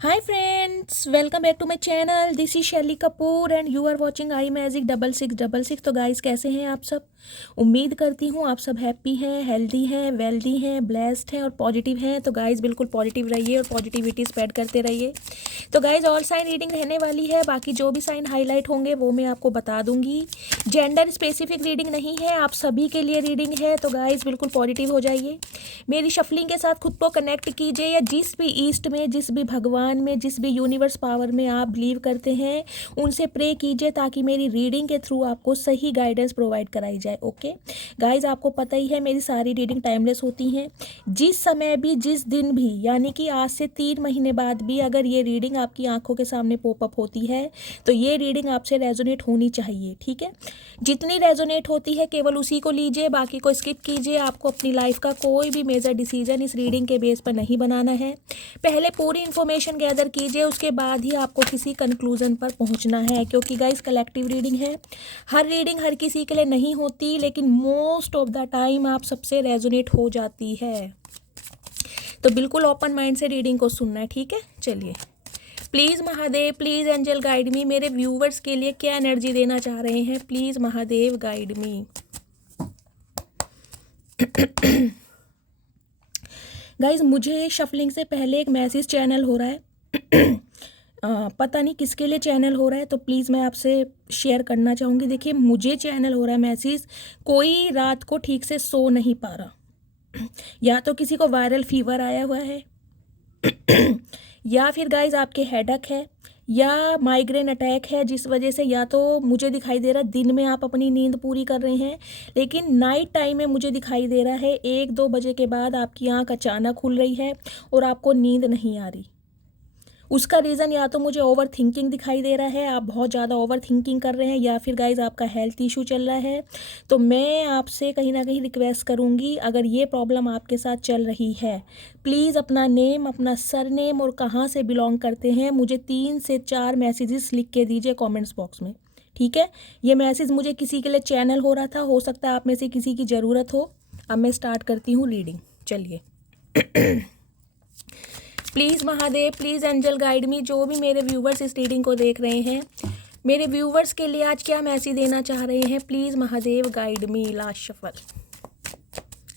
Hi friends, welcome back to my channel. This is Shelly Kapoor and you are watching I magic 6666। तो guys कैसे हैं आप सब? उम्मीद करती हूँ आप सब हैप्पी हैं, हेल्दी हैं, वेल्दी हैं, ब्लेस्ड हैं और पॉजिटिव हैं। तो गाइस बिल्कुल पॉजिटिव रहिए और पॉजिटिविटी स्प्रेड करते रहिए। तो गाइस ऑल साइन रीडिंग रहने वाली है, बाकी जो भी साइन हाईलाइट होंगे वो मैं आपको बता दूंगी। जेंडर स्पेसिफिक रीडिंग नहीं है, आप सभी के लिए रीडिंग है। तो गाइस बिल्कुल पॉजिटिव हो जाइए, मेरी शफलिंग के साथ खुद को कनेक्ट कीजिए, या जिस भी ईस्ट में, जिस भी भगवान में, जिस भी यूनिवर्स पावर में आप बिलीव करते हैं उनसे प्रे कीजिए ताकि मेरी रीडिंग के थ्रू आपको सही गाइडेंस प्रोवाइड कराई जाए। ओके गाइज, आपको पता ही है मेरी सारी रीडिंग टाइमलेस होती हैं। जिस समय भी, जिस दिन भी, यानी कि आज से 3 महीने बाद भी अगर ये रीडिंग आपकी आंखों के सामने पॉपअप होती है तो ये रीडिंग आपसे रेजोनेट होनी चाहिए। ठीक है, जितनी रेजोनेट होती है केवल उसी को लीजिए, बाकी को स्किप कीजिए। आपको अपनी लाइफ का कोई भी मेजर डिसीजन इस रीडिंग के बेस पर नहीं बनाना है। पहले पूरी इन्फॉर्मेशन गैदर कीजिए, उसके बाद ही आपको किसी कंक्लूजन पर पहुंचना है, क्योंकि गाइस कलेक्टिव रीडिंग है। हर रीडिंग हर किसी के लिए नहीं होती, लेकिन मोस्ट ऑफ द टाइम आप सबसे रेजोनेट हो जाती है। तो बिल्कुल ओपन माइंड से रीडिंग को सुनना है। ठीक है, चलिए। Please Mahadev, please angel guide me. मेरे व्यूवर्स के लिए क्या एनर्जी देना चाह रहे हैं? Please Mahadev guide me. Guys, मुझे शफलिंग से पहले एक मैसेज चैनल हो रहा है। पता नहीं किसके लिए चैनल हो रहा है, तो प्लीज़ मैं आपसे शेयर करना चाहूँगी। देखिए, मुझे चैनल हो रहा है मैसेज, कोई रात को ठीक से सो नहीं पा रहा। या तो किसी को वायरल फीवर आया हुआ है, या फिर गाइज आपके हेडेक है, या माइग्रेन अटैक है, जिस वजह से या तो मुझे दिखाई दे रहा है दिन में आप अपनी नींद पूरी कर रहे हैं, लेकिन नाइट टाइम में मुझे दिखाई दे रहा है 1-2 बजे के बाद आपकी आंख अचानक खुल रही है और आपको नींद नहीं आ रही। उसका रीज़न या तो मुझे ओवर थिंकिंग दिखाई दे रहा है, आप बहुत ज़्यादा ओवर थिंकिंग कर रहे हैं, या फिर गाइज आपका हेल्थ इशू चल रहा है। तो मैं आपसे कहीं ना कहीं रिक्वेस्ट करूँगी, अगर ये प्रॉब्लम आपके साथ चल रही है, प्लीज़ अपना नेम, अपना सर नेम और कहाँ से बिलोंग करते हैं मुझे 3 से 4 मैसेजेस लिख के दीजिए कॉमेंट्स बॉक्स में। ठीक है, ये मैसेज मुझे किसी के लिए चैनल हो रहा था, हो सकता है आप में से किसी की ज़रूरत हो। अब मैं स्टार्ट करती हूँ रीडिंग, चलिए। Please Mahadev, please angel guide me. जो भी मेरे व्यूवर्स इस रीडिंग को देख रहे हैं, मेरे व्यूवर्स के लिए आज क्या मैसेज देना चाह रहे हैं? Please Mahadev guide me. Last shuffle.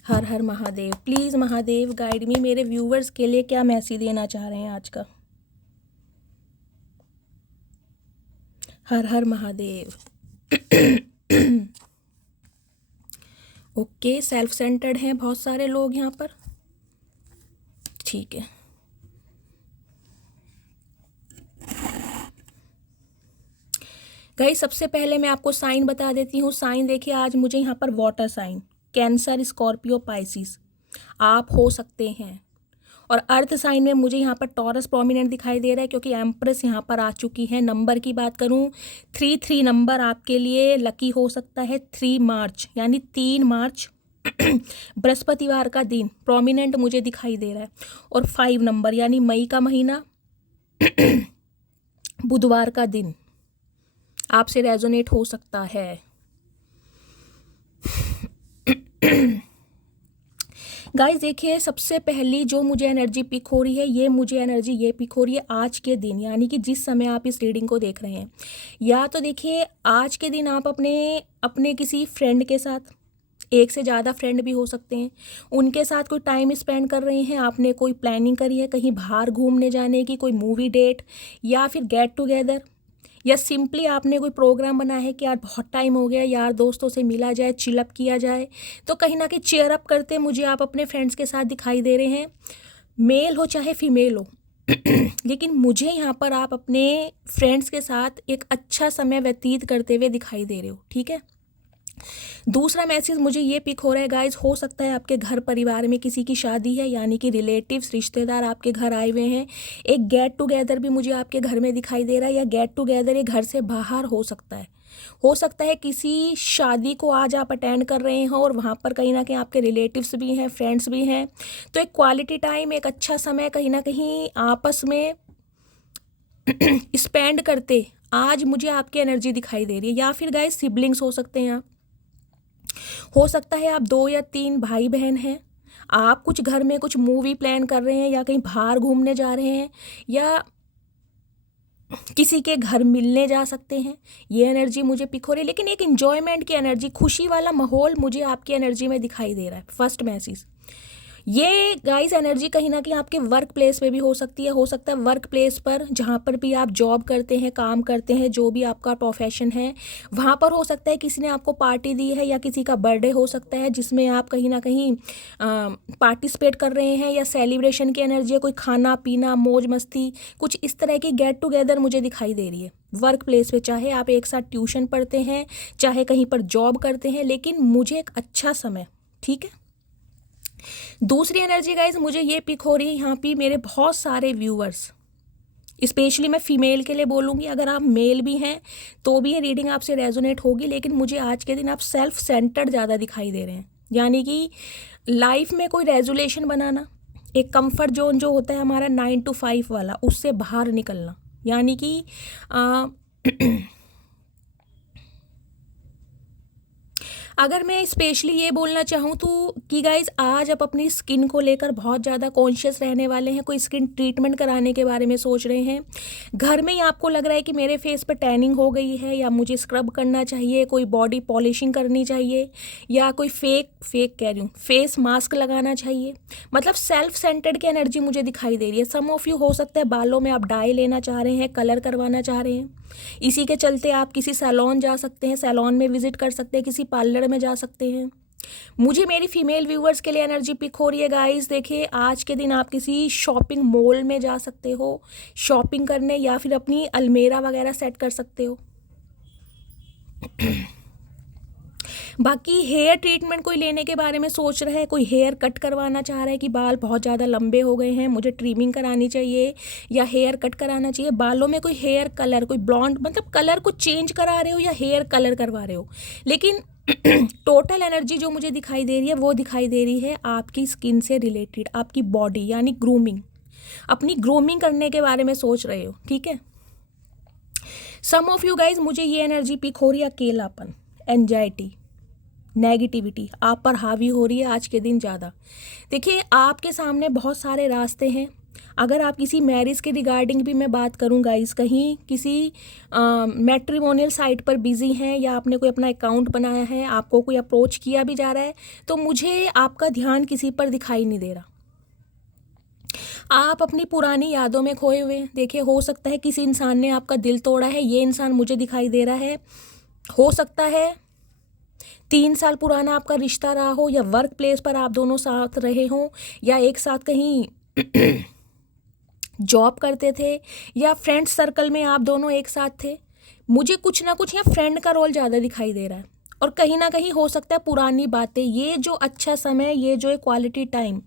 Her her Mahadev. Please Mahadev guide me, मेरे व्यूवर्स के लिए क्या मैसेज देना चाह रहे हैं आज का? हर हर महादेव। ओके, सेल्फ सेंटर्ड हैं बहुत सारे लोग यहाँ पर। ठीक है, गाइस सबसे पहले मैं आपको साइन बता देती हूँ। साइन देखिए, आज मुझे यहाँ पर water sign, cancer, Scorpio, Pisces आप हो सकते हैं। और अर्थ साइन में मुझे यहाँ पर टॉरस प्रोमिनेंट दिखाई दे रहा है, क्योंकि एम्प्रेस यहाँ पर आ चुकी है। नंबर की बात करूँ, 33 नंबर आपके लिए लकी हो सकता है। 3 मार्च यानी 3 मार्च बृहस्पतिवार का दिन प्रोमिनेंट मुझे दिखाई दे रहा है। और 5 नंबर यानी मई का महीना बुधवार का दिन आपसे रेजोनेट हो सकता है। गाइस देखिए, सबसे पहली जो मुझे एनर्जी पिक हो रही है, ये मुझे एनर्जी ये पिक हो रही है आज के दिन, यानी कि जिस समय आप इस रीडिंग को देख रहे हैं। या तो देखिए, आज के दिन आप अपने किसी फ्रेंड के साथ, एक से ज़्यादा फ्रेंड भी हो सकते हैं, उनके साथ कोई टाइम स्पेंड कर रहे हैं। आपने कोई प्लानिंग करी है कहीं बाहर घूमने जाने की, कोई मूवी डेट, या फिर गेट टुगेदर, या सिंपली आपने कोई प्रोग्राम बनाया है कि यार बहुत टाइम हो गया, यार दोस्तों से मिला जाए, चिलअप किया जाए। तो कहीं ना कहीं चेयर अप करते मुझे आप अपने फ्रेंड्स के साथ दिखाई दे रहे हैं, मेल हो चाहे फीमेल हो। लेकिन मुझे यहाँ पर आप अपने फ्रेंड्स के साथ एक अच्छा समय व्यतीत करते हुए दिखाई दे रहे हो। ठीक है, दूसरा मैसेज मुझे ये पिक हो रहा है गाइज, हो सकता है आपके घर परिवार में किसी की शादी है, यानी कि रिलेटिव्स, रिश्तेदार आपके घर आए हुए हैं। एक गेट टुगेदर भी मुझे आपके घर में दिखाई दे रहा है, या गेट टुगेदर एक घर से बाहर हो सकता है। हो सकता है किसी शादी को आज आप अटेंड कर रहे हो और वहाँ पर कहीं ना कहीं आपके रिलेटिव्स भी हैं, फ्रेंड्स भी हैं। तो एक क्वालिटी टाइम, एक अच्छा समय कहीं ना कहीं आपस में स्पेंड करते आज मुझे आपकी एनर्जी दिखाई दे रही है। या फिर गाइस सिबलिंग्स हो सकते हैं आप, हो सकता है आप 2 या 3 भाई बहन हैं, आप कुछ घर में कुछ मूवी प्लान कर रहे हैं या कहीं बाहर घूमने जा रहे हैं या किसी के घर मिलने जा सकते हैं, ये एनर्जी मुझे पिक हो रही है। लेकिन एक इन्जॉयमेंट की एनर्जी, खुशी वाला माहौल मुझे आपकी एनर्जी में दिखाई दे रहा है। फर्स्ट मैसेज ये गाइस एनर्जी कहीं ना कहीं आपके वर्क प्लेस पे भी हो सकती है। हो सकता है वर्क प्लेस पर जहाँ पर भी आप जॉब करते हैं, काम करते हैं, जो भी आपका प्रोफेशन है वहाँ पर हो सकता है किसी ने आपको पार्टी दी है या किसी का बर्थडे हो सकता है जिसमें आप कहीं ना कहीं पार्टिसिपेट कर रहे हैं या सेलिब्रेशन की एनर्जी है, कोई खाना पीना मौज मस्ती कुछ इस तरह की गेट टुगेदर मुझे दिखाई दे रही है वर्क प्लेस पे। चाहे आप एक साथ ट्यूशन पढ़ते हैं, चाहे कहीं पर जॉब करते हैं, लेकिन मुझे एक अच्छा समय, ठीक है। दूसरी एनर्जी गाइज मुझे ये पिक हो रही है, यहाँ पे मेरे बहुत सारे व्यूअर्स, स्पेशली मैं फीमेल के लिए बोलूँगी, अगर आप मेल भी हैं तो भी ये रीडिंग आपसे रेजोनेट होगी। लेकिन मुझे आज के दिन आप सेल्फ सेंटर्ड ज़्यादा दिखाई दे रहे हैं, यानी कि लाइफ में कोई रेजोल्यूशन बनाना, एक कंफर्ट जोन जो होता है हमारा 9 to 5 वाला, उससे बाहर निकलना। यानी कि अगर मैं स्पेशली ये बोलना चाहूँ तो कि गाइज आज आप अपनी स्किन को लेकर बहुत ज़्यादा कॉन्शियस रहने वाले हैं। कोई स्किन ट्रीटमेंट कराने के बारे में सोच रहे हैं, घर में ही आपको लग रहा है कि मेरे फेस पर टैनिंग हो गई है या मुझे स्क्रब करना चाहिए, कोई बॉडी पॉलिशिंग करनी चाहिए या कोई फेक कह रही हूँ फेस मास्क लगाना चाहिए। मतलब सेल्फ सेंटर्ड की एनर्जी मुझे दिखाई दे रही है। सम ऑफ यू हो सकता है बालों में आप डाई लेना चाह रहे हैं, कलर करवाना चाह रहे हैं, इसी के चलते आप किसी सैलून जा सकते हैं, सैलून में विजिट कर सकते हैं, किसी पार्लर में जा सकते हैं। मुझे मेरी फीमेल व्यूवर्स के लिए एनर्जी पिक हो रही है गाइस। देखिए आज के दिन आप किसी शॉपिंग मॉल में जा सकते हो शॉपिंग करने, या फिर अपनी अलमेरा वगैरह सेट कर सकते हो। बाकी हेयर ट्रीटमेंट कोई लेने के बारे में सोच रहा है, कोई हेयर कट करवाना चाह रहा है कि बाल बहुत ज़्यादा लंबे हो गए हैं, मुझे ट्रिमिंग करानी चाहिए या हेयर कट कराना चाहिए। बालों में कोई हेयर कलर, कोई ब्लॉन्ड, मतलब कलर को चेंज करा रहे हो या हेयर कलर करवा रहे हो। लेकिन टोटल एनर्जी जो मुझे दिखाई दे रही है वो दिखाई दे रही है आपकी स्किन से रिलेटेड, आपकी बॉडी यानी ग्रूमिंग, अपनी ग्रूमिंग करने के बारे में सोच रहे हो, ठीक है। सम ऑफ यू गाइज मुझे ये एनर्जी पिक हो रही है, अकेलापन, एंजाइटी, नेगेटिविटी आप पर हावी हो रही है आज के दिन ज़्यादा। देखिए आपके सामने बहुत सारे रास्ते हैं। अगर आप किसी मैरिज के रिगार्डिंग भी मैं बात करूँ गाइस, कहीं किसी मैट्रिमोनियल साइट पर बिजी हैं या आपने कोई अपना अकाउंट बनाया है, आपको कोई अप्रोच किया भी जा रहा है, तो मुझे आपका ध्यान किसी पर दिखाई नहीं दे रहा। आप अपनी पुरानी यादों में खोए हुए। देखिए हो सकता है किसी इंसान ने आपका दिल तोड़ा है, ये इंसान मुझे दिखाई दे रहा है। हो सकता है 3 साल पुराना आपका रिश्ता रहा हो, या वर्क प्लेस पर आप दोनों साथ रहे हों, या एक साथ कहीं जॉब करते थे, या फ्रेंड सर्कल में आप दोनों एक साथ थे। मुझे कुछ ना कुछ यहाँ फ्रेंड का रोल ज़्यादा दिखाई दे रहा है। और कहीं ना कहीं हो सकता है पुरानी बातें, ये जो अच्छा समय, ये जो क्वालिटी टाइम,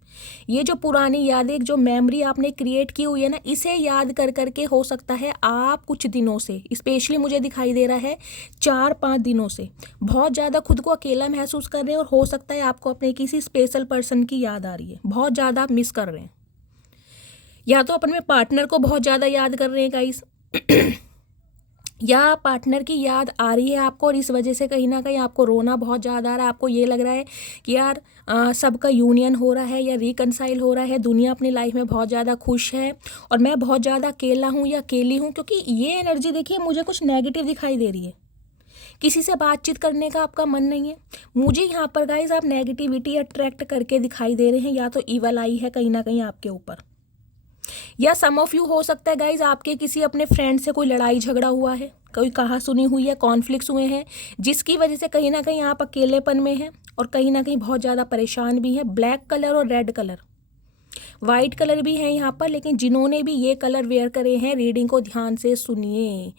ये जो पुरानी यादें, जो मेमोरी आपने क्रिएट की हुई है ना, इसे याद कर करके हो सकता है आप कुछ दिनों से, स्पेशली मुझे दिखाई दे रहा है 4-5 दिनों से बहुत ज़्यादा खुद को अकेला महसूस कर रहे हैं। और हो सकता है आपको अपने किसी स्पेशल पर्सन की याद आ रही है, बहुत ज़्यादा आप मिस कर रहे हैं, या तो अपने पार्टनर को बहुत ज़्यादा याद कर रहे हैं गाइस या पार्टनर की याद आ रही है आपको, और इस वजह से कहीं ना कहीं आपको रोना बहुत ज़्यादा आ रहा है। आपको ये लग रहा है कि यार सबका यूनियन हो रहा है या रिकनसाइल हो रहा है, दुनिया अपनी लाइफ में बहुत ज़्यादा खुश है और मैं बहुत ज़्यादा अकेला हूँ या अकेली हूँ। क्योंकि ये एनर्जी देखिए मुझे कुछ नेगेटिव दिखाई दे रही है, किसी से बातचीत करने का आपका मन नहीं है। मुझे यहाँ पर गाइज आप नेगेटिविटी अट्रैक्ट करके दिखाई दे रहे हैं, या तो ईवल आई है कहीं ना कहीं आपके ऊपर, या सम ऑफ यू हो सकता है गाइज आपके किसी अपने फ्रेंड से कोई लड़ाई झगड़ा हुआ है, कोई कहा सुनी हुई है, कॉन्फ्लिक्ट्स हुए हैं, जिसकी वजह से कहीं ना कहीं आप अकेलेपन में हैं और कहीं ना कहीं बहुत ज़्यादा परेशान भी हैं। ब्लैक कलर और रेड कलर, वाइट कलर भी है यहाँ पर, लेकिन जिन्होंने भी ये कलर वेयर करे हैं, रीडिंग को ध्यान से सुनिए,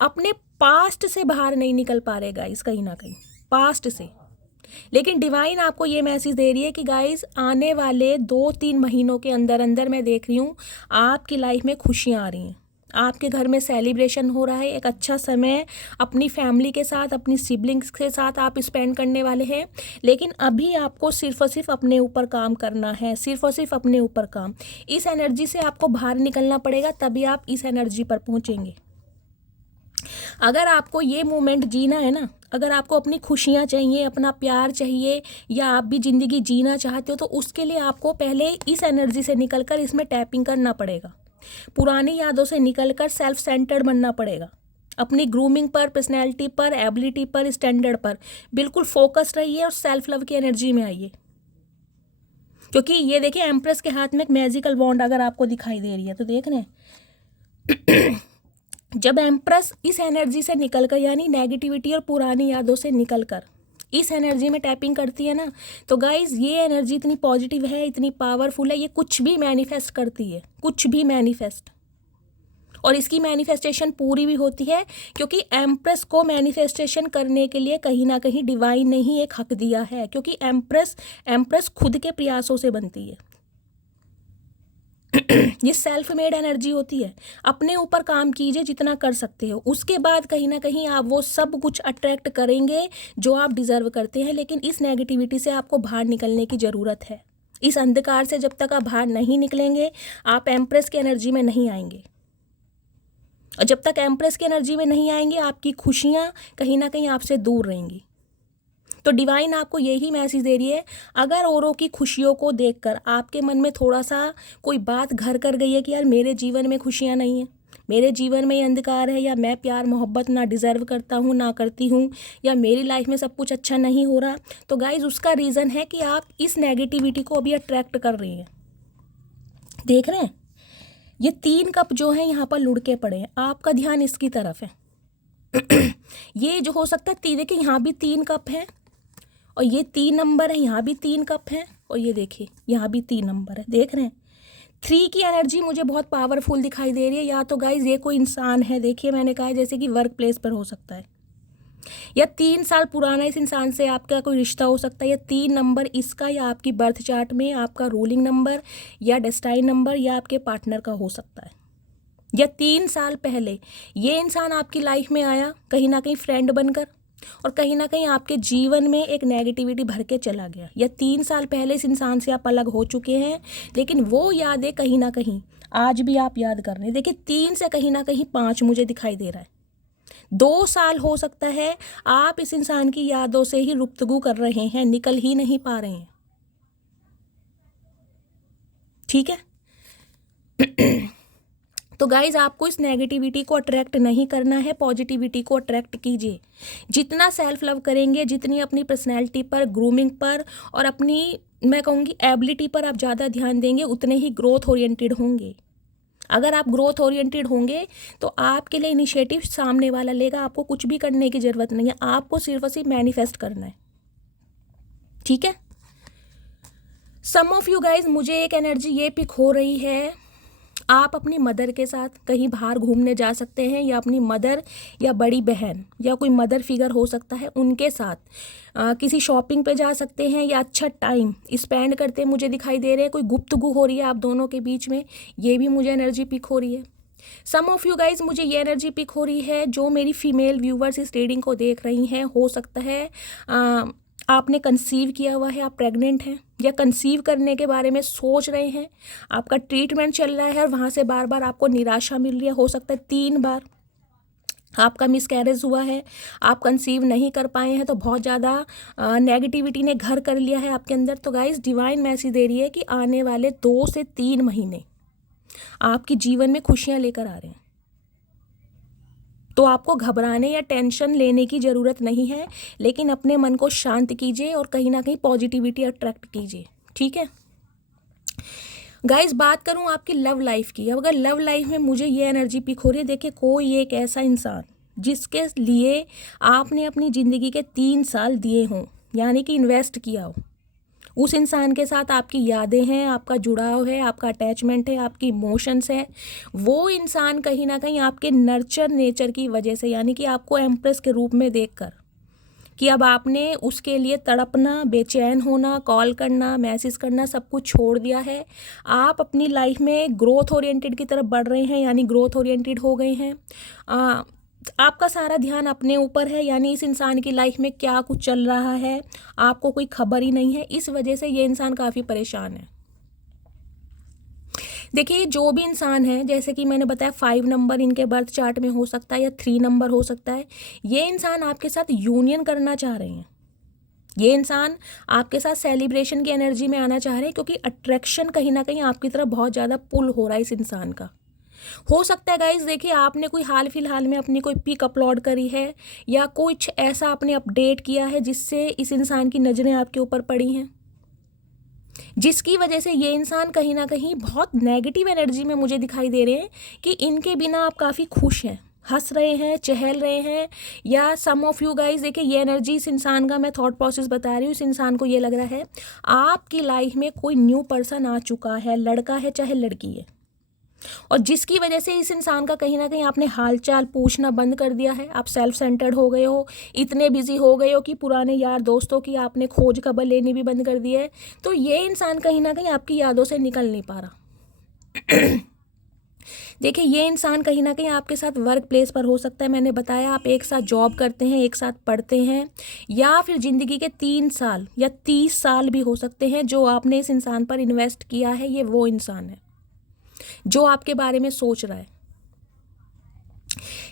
अपने पास्ट से बाहर नहीं निकल पा रहे गाइज, कहीं ना कहीं पास्ट से। लेकिन डिवाइन आपको ये मैसेज दे रही है कि गाइज आने वाले 2-3 महीनों के अंदर अंदर मैं देख रही हूँ आपकी लाइफ में खुशियाँ आ रही हैं, आपके घर में सेलिब्रेशन हो रहा है, एक अच्छा समय अपनी फैमिली के साथ, अपनी सिबलिंग्स के साथ आप स्पेंड करने वाले हैं। लेकिन अभी आपको सिर्फ और सिर्फ अपने ऊपर काम करना है, सिर्फ और सिर्फ अपने ऊपर काम। इस एनर्जी से आपको बाहर निकलना पड़ेगा, तभी आप इस एनर्जी पर पहुँचेंगे। अगर आपको ये मोमेंट जीना है ना, अगर आपको अपनी खुशियाँ चाहिए, अपना प्यार चाहिए, या आप भी ज़िंदगी जीना चाहते हो, तो उसके लिए आपको पहले इस एनर्जी से निकलकर इसमें टैपिंग करना पड़ेगा। पुरानी यादों से निकलकर सेल्फ सेंटर्ड बनना पड़ेगा। अपनी ग्रूमिंग पर, पर्सनैलिटी पर, एबिलिटी पर, स्टैंडर्ड पर बिल्कुल फोकस रहिए और सेल्फ लव की एनर्जी में आइए। क्योंकि ये देखिए, एम्प्रेस के हाथ में एक मैजिकल वॉन्ड अगर आपको दिखाई दे रही है तो देख रहे हैं। जब एम्प्रेस इस एनर्जी से निकलकर, यानी नेगेटिविटी और पुरानी यादों से निकलकर इस एनर्जी में टैपिंग करती है ना, तो गाइज ये एनर्जी इतनी पॉजिटिव है, इतनी पावरफुल है, ये कुछ भी मैनिफेस्ट करती है, कुछ भी मैनिफेस्ट। और इसकी मैनिफेस्टेशन पूरी भी होती है, क्योंकि एम्प्रेस को मैनिफेस्टेशन करने के लिए कहीं ना कहीं डिवाइन ने ही एक हक दिया है, क्योंकि एम्प्रेस खुद के प्रयासों से बनती है। ये सेल्फ मेड एनर्जी होती है। अपने ऊपर काम कीजिए जितना कर सकते हो, उसके बाद कहीं ना कहीं आप वो सब कुछ अट्रैक्ट करेंगे जो आप डिजर्व करते हैं। लेकिन इस नेगेटिविटी से आपको बाहर निकलने की ज़रूरत है। इस अंधकार से जब तक आप बाहर नहीं निकलेंगे, आप एम्प्रेस की एनर्जी में नहीं आएंगे। और जब तक एम्प्रेस की एनर्जी में नहीं आएंगे, आपकी खुशियाँ कहीं ना कहीं आपसे दूर रहेंगी। तो डिवाइन आपको यही मैसेज दे रही है, अगर औरों की खुशियों को देखकर आपके मन में थोड़ा सा कोई बात घर कर गई है कि यार मेरे जीवन में खुशियाँ नहीं हैं, मेरे जीवन में ये अंधकार है, या मैं प्यार मोहब्बत ना डिज़र्व करता हूँ, ना करती हूँ, या मेरी लाइफ में सब कुछ अच्छा नहीं हो रहा, तो गाइज उसका रीज़न है कि आप इस नेगेटिविटी को अभी अट्रैक्ट कर रही हैं। देख रहे हैं, ये 3 कप जो हैं यहाँ पर लुढ़के पड़े हैं, आपका ध्यान इसकी तरफ है। ये जो हो सकता है, देखिए यहाँ भी 3 कप हैं, और ये 3 नंबर है, यहाँ भी 3 कप हैं, और ये देखिए यहाँ भी 3 नंबर है। देख रहे हैं, 3 की एनर्जी मुझे बहुत पावरफुल दिखाई दे रही है। या तो गाइज ये कोई इंसान है, देखिए मैंने कहा जैसे कि वर्क प्लेस पर हो सकता है, या 3 साल पुराना इस इंसान से आपका कोई रिश्ता हो सकता है, या 3 नंबर इसका, या आपकी बर्थ चार्ट में आपका रूलिंग नंबर या डेस्टाइन नंबर या आपके पार्टनर का हो सकता है। या 3 साल पहले ये इंसान आपकी लाइफ में आया कहीं ना कहीं फ्रेंड बनकर, और कहीं ना कहीं आपके जीवन में एक नेगेटिविटी भर के चला गया। या 3 साल पहले इस इंसान से आप अलग हो चुके हैं, लेकिन वो यादें कहीं ना कहीं आज भी आप याद कर रहे हैं। देखिए 3 से कहीं ना कहीं 5 मुझे दिखाई दे रहा है। 2 साल हो सकता है आप इस इंसान की यादों से ही गुफ्तगू कर रहे हैं, निकल ही नहीं पा रहे हैं। ठीक है। तो गाइज आपको इस नेगेटिविटी को अट्रैक्ट नहीं करना है, पॉजिटिविटी को अट्रैक्ट कीजिए। जितना सेल्फ लव करेंगे, जितनी अपनी पर्सनैलिटी पर, ग्रूमिंग पर और अपनी, मैं कहूँगी एबिलिटी पर आप ज़्यादा ध्यान देंगे, उतने ही ग्रोथ ओरिएंटेड होंगे। अगर आप ग्रोथ ओरिएंटेड होंगे तो आपके लिए इनिशिएटिव सामने वाला लेगा, आपको कुछ भी करने की ज़रूरत नहीं है, आपको सिर्फ और सिर्फ मैनिफेस्ट करना है। ठीक है। सम ऑफ यू गाइज, मुझे एक एनर्जी ये पिक हो रही है, आप अपनी मदर के साथ कहीं बाहर घूमने जा सकते हैं, या अपनी मदर या बड़ी बहन या कोई मदर फिगर हो सकता है, उनके साथ किसी शॉपिंग पे जा सकते हैं, या अच्छा टाइम स्पेंड करते मुझे दिखाई दे रहे हैं। कोई गुफ्तगू हो रही है आप दोनों के बीच में, ये भी मुझे एनर्जी पिक हो रही है। सम ऑफ यू गाइज, मुझे ये एनर्जी पिक हो रही है, जो मेरी फीमेल व्यूवर्स इस रीडिंग को देख रही हैं, हो सकता है आपने कंसीव किया हुआ है, आप प्रेग्नेंट हैं, या कंसीव करने के बारे में सोच रहे हैं, आपका ट्रीटमेंट चल रहा है और वहाँ से बार बार आपको निराशा मिल रही है। हो सकता है 3 बार आपका मिसकैरेज हुआ है, आप कंसीव नहीं कर पाए हैं, तो बहुत ज़्यादा नेगेटिविटी ने घर कर लिया है आपके अंदर। तो गाइस डिवाइन मैसेज दे रही है कि आने वाले 2 से 3 महीने आपके जीवन में खुशियाँ लेकर आ रहे हैं। तो आपको घबराने या टेंशन लेने की ज़रूरत नहीं है, लेकिन अपने मन को शांत कीजिए और कहीं ना कहीं पॉजिटिविटी अट्रैक्ट कीजिए। ठीक है गाइस, बात करूं आपकी लव लाइफ की। अब अगर लव लाइफ में मुझे ये एनर्जी पिक हो रही है, देखिए कोई एक ऐसा इंसान जिसके लिए आपने अपनी ज़िंदगी के 3 साल दिए हों, यानी कि इन्वेस्ट किया हो, उस इंसान के साथ आपकी यादें हैं, आपका जुड़ाव है, आपका अटैचमेंट है, आपकी इमोशंस है। वो इंसान कहीं ना कहीं आपके नर्चर नेचर की वजह से, यानी कि आपको एम्प्रेस के रूप में देखकर, कि अब आपने उसके लिए तड़पना, बेचैन होना, कॉल करना, मैसेज करना सब कुछ छोड़ दिया है। आप अपनी लाइफ में ग्रोथ ओरिएंटेड की तरफ बढ़ रहे हैं, यानी ग्रोथ ओरिएंटेड हो गए हैं। आपका सारा ध्यान अपने ऊपर है, यानी इस इंसान की लाइफ में क्या कुछ चल रहा है आपको कोई खबर ही नहीं है। इस वजह से ये इंसान काफ़ी परेशान है। देखिए जो भी इंसान है, जैसे कि मैंने बताया 5 नंबर इनके बर्थ चार्ट में हो सकता है या 3 नंबर हो सकता है, ये इंसान आपके साथ यूनियन करना चाह रहे हैं। ये इंसान आपके साथ सेलिब्रेशन की एनर्जी में आना चाह रहे हैं, क्योंकि अट्रैक्शन कहीं ना कहीं आपकी तरफ बहुत ज़्यादा पुल हो रहा है इस इंसान का। हो सकता है गाइज, देखिए आपने कोई हाल फिलहाल में अपनी कोई पिक अपलोड करी है या कुछ ऐसा आपने अपडेट किया है जिससे इस इंसान की नज़रें आपके ऊपर पड़ी हैं, जिसकी वजह से ये इंसान कहीं ना कहीं बहुत नेगेटिव एनर्जी में मुझे दिखाई दे रहे हैं कि इनके बिना आप काफ़ी खुश हैं, हंस रहे हैं, चहल रहे हैं। या सम ऑफ यू गाइज, देखिए ये एनर्जी इस इंसान का, मैं थॉट प्रोसेस बता रही हूँ, इस इंसान को ये लग रहा है आपकी लाइफ में कोई न्यू पर्सन आ चुका है, लड़का है चाहे लड़की है, और जिसकी वजह से इस इंसान का कहीं ना कहीं आपने हालचाल पूछना बंद कर दिया है। आप सेल्फ सेंटर्ड हो गए हो, इतने बिजी हो गए हो कि पुराने यार दोस्तों की आपने खोज खबर लेनी भी बंद कर दी है। तो ये इंसान कहीं ना कहीं आपकी यादों से निकल नहीं पा रहा। देखिए ये इंसान कहीं ना कहीं आपके साथ वर्क प्लेस पर हो सकता है, मैंने बताया आप एक साथ जॉब करते हैं, एक साथ पढ़ते हैं, या फिर ज़िंदगी के 3 साल या 30 साल भी हो सकते हैं जो आपने इस इंसान पर इन्वेस्ट किया है। ये वो इंसान है जो आपके बारे में सोच रहा है।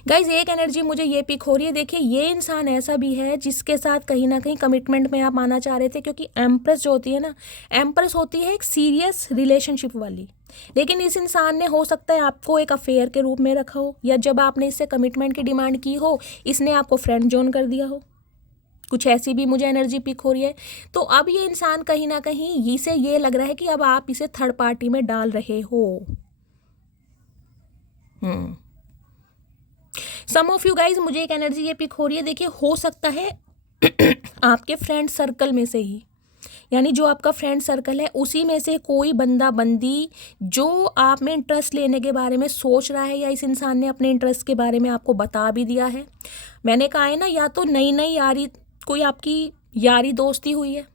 गाइज एक एनर्जी मुझे ये पिक हो रही है, देखिए ये इंसान ऐसा भी है जिसके साथ कहीं ना कहीं कमिटमेंट में आप आना चाह रहे थे, क्योंकि एम्प्रेस जो होती है ना, एम्प्रेस होती है एक सीरियस रिलेशनशिप वाली, लेकिन इस इंसान ने हो सकता है आपको एक अफेयर के रूप में रखा हो, या जब आपने इससे कमिटमेंट की डिमांड की हो इसने आपको फ्रेंड जोन कर दिया हो, कुछ ऐसी भी मुझे एनर्जी पिक हो रही है। तो अब ये इंसान कहीं ना कहीं इसे ये लग रहा है कि अब आप इसे थर्ड पार्टी में डाल रहे हो। सम ऑफ यू गाइज, मुझे एक एनर्जी ये पिक हो रही है, देखिए हो सकता है आपके फ्रेंड सर्कल में से ही, यानी जो आपका फ्रेंड सर्कल है उसी में से कोई बंदा बंदी जो आप में इंटरेस्ट लेने के बारे में सोच रहा है, या इस इंसान ने अपने इंटरेस्ट के बारे में आपको बता भी दिया है। मैंने कहा है ना, या तो नई नई यारी, कोई आपकी यारी दोस्ती हुई है,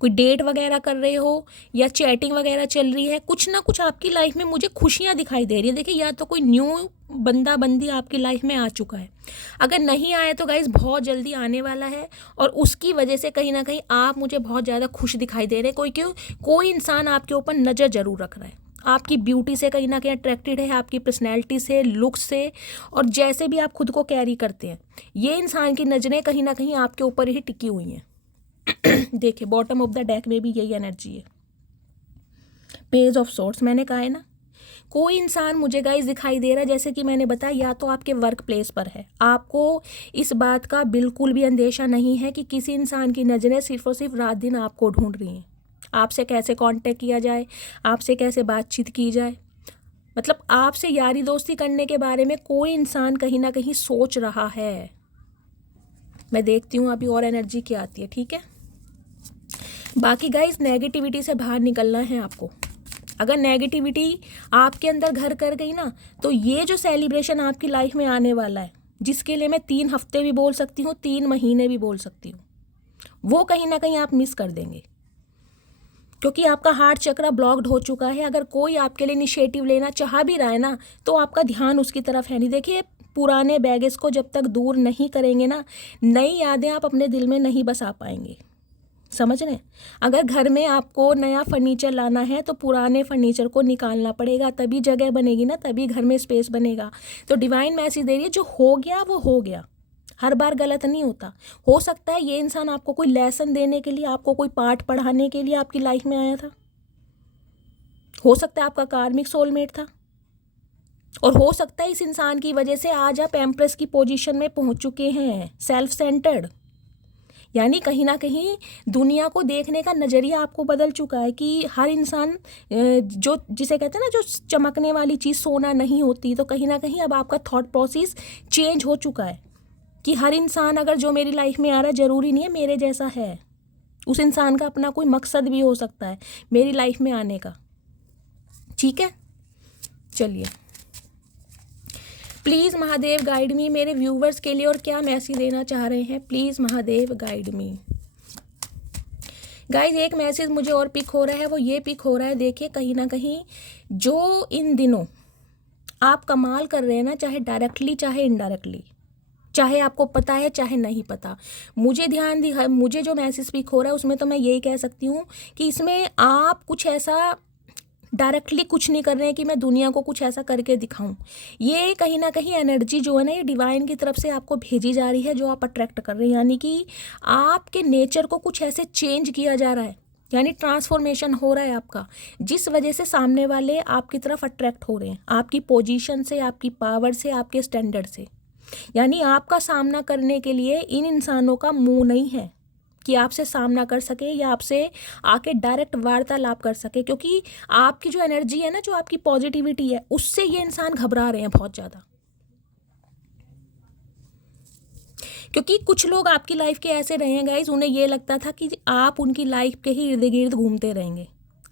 कोई डेट वगैरह कर रहे हो या चैटिंग वगैरह चल रही है, कुछ ना कुछ आपकी लाइफ में मुझे खुशियाँ दिखाई दे रही है। देखिए या तो कोई न्यू बंदा बंदी आपकी लाइफ में आ चुका है, अगर नहीं आए तो गाइस बहुत जल्दी आने वाला है, और उसकी वजह से कहीं ना कहीं आप मुझे बहुत ज़्यादा खुश दिखाई दे रहे हैं। कोई इंसान आपके ऊपर नज़र ज़रूर रख रहा है, आपकी ब्यूटी से कहीं ना कहीं अट्रैक्टेड है, आपकी पर्सनैलिटी से, लुक से, और जैसे भी आप खुद को कैरी करते हैं, ये इंसान की नज़रें कहीं ना कहीं आपके ऊपर ही टिकी हुई हैं। देखिए बॉटम ऑफ द डेक में भी यही एनर्जी है, पेज ऑफ सोर्ट्स। मैंने कहा है ना, कोई इंसान मुझे गाइस दिखाई दे रहा है, जैसे कि मैंने बताया, या तो आपके वर्क प्लेस पर है, आपको इस बात का बिल्कुल भी अंदेशा नहीं है कि किसी इंसान की नज़रें सिर्फ और सिर्फ रात दिन आपको ढूंढ रही हैं, आपसे कैसे कांटेक्ट किया जाए, आपसे कैसे बातचीत की जाए, मतलब आपसे यारी दोस्ती करने के बारे में कोई इंसान कहीं ना कहीं सोच रहा है। मैं देखती हूँ अभी और एनर्जी क्या आती है, ठीक है। बाकी गाइस नेगेटिविटी से बाहर निकलना है आपको। अगर नेगेटिविटी आपके अंदर घर कर गई ना, तो ये जो सेलिब्रेशन आपकी लाइफ में आने वाला है, जिसके लिए मैं 3 हफ्ते भी बोल सकती हूँ, 3 महीने भी बोल सकती हूँ, वो कहीं ना कहीं आप मिस कर देंगे, क्योंकि आपका हार्ट चक्र ब्लॉक्ड हो चुका है। अगर कोई आपके लिए इनिशिएटिव लेना चाह भी रहा है ना, तो आपका ध्यान उसकी तरफ है नहीं। देखिए पुराने बैगेज को जब तक दूर नहीं करेंगे ना, नई यादें आप अपने दिल में नहीं बसा पाएंगे, समझ रहे हैं। अगर घर में आपको नया फर्नीचर लाना है तो पुराने फर्नीचर को निकालना पड़ेगा, तभी जगह बनेगी ना, तभी घर में स्पेस बनेगा। तो डिवाइन मैसेज दे रही है, जो हो गया वो हो गया, हर बार गलत नहीं होता। हो सकता है ये इंसान आपको कोई लेसन देने के लिए, आपको कोई पाठ पढ़ाने के लिए आपकी लाइफ में आया था, हो सकता है आपका कार्मिक सोलमेट था, और हो सकता है इस इंसान की वजह से आज आप एम्प्रेस की पोजीशन में पहुंच चुके हैं, सेल्फ सेंटर्ड, यानी कहीं ना कहीं दुनिया को देखने का नज़रिया आपको बदल चुका है कि हर इंसान जो जिसे कहते हैं ना, जो चमकने वाली चीज़ सोना नहीं होती, तो कहीं ना कहीं अब आपका थॉट प्रोसेस चेंज हो चुका है कि हर इंसान अगर जो मेरी लाइफ में आ रहा है ज़रूरी नहीं है मेरे जैसा है, उस इंसान का अपना कोई मकसद भी हो सकता है मेरी लाइफ में आने का, ठीक है। चलिए प्लीज़ महादेव गाइड मी, मेरे व्यूवर्स के लिए और क्या मैसेज देना चाह रहे हैं, please Mahadev guide me. Guys एक मैसेज मुझे और पिक हो रहा है, वो ये पिक हो रहा है, देखिए कहीं ना कहीं जो इन दिनों आप कमाल कर रहे हैं ना, चाहे डायरेक्टली चाहे इनडायरेक्टली, चाहे आपको पता है चाहे नहीं पता, मुझे जो मैसेज पिक हो रहा है उसमें तो मैं यही कह सकती हूँ कि इसमें आप कुछ ऐसा डायरेक्टली कुछ नहीं कर रहे हैं कि मैं दुनिया को कुछ ऐसा करके दिखाऊं। ये कहीं ना कहीं एनर्जी जो है ना, ये डिवाइन की तरफ से आपको भेजी जा रही है, जो आप अट्रैक्ट कर रहे हैं। यानी कि आपके नेचर को कुछ ऐसे चेंज किया जा रहा है, यानी ट्रांसफॉर्मेशन हो रहा है आपका, जिस वजह से सामने वाले आपकी तरफ अट्रैक्ट हो रहे हैं, आपकी पोजीशन से, आपकी पावर से, आपके स्टैंडर्ड से। यानी आपका सामना करने के लिए इन इंसानों का मुंह नहीं है कि आपसे सामना कर सके या आपसे आके डायरेक्ट वार्तालाप कर सके, क्योंकि आपकी जो एनर्जी है ना, जो आपकी पॉजिटिविटी है, उससे ये इंसान घबरा रहे हैं बहुत ज़्यादा। क्योंकि कुछ लोग आपकी लाइफ के ऐसे रहे हैं गाइज, उन्हें ये लगता था कि आप उनकी लाइफ के ही इर्द गिर्द घूमते रहेंगे,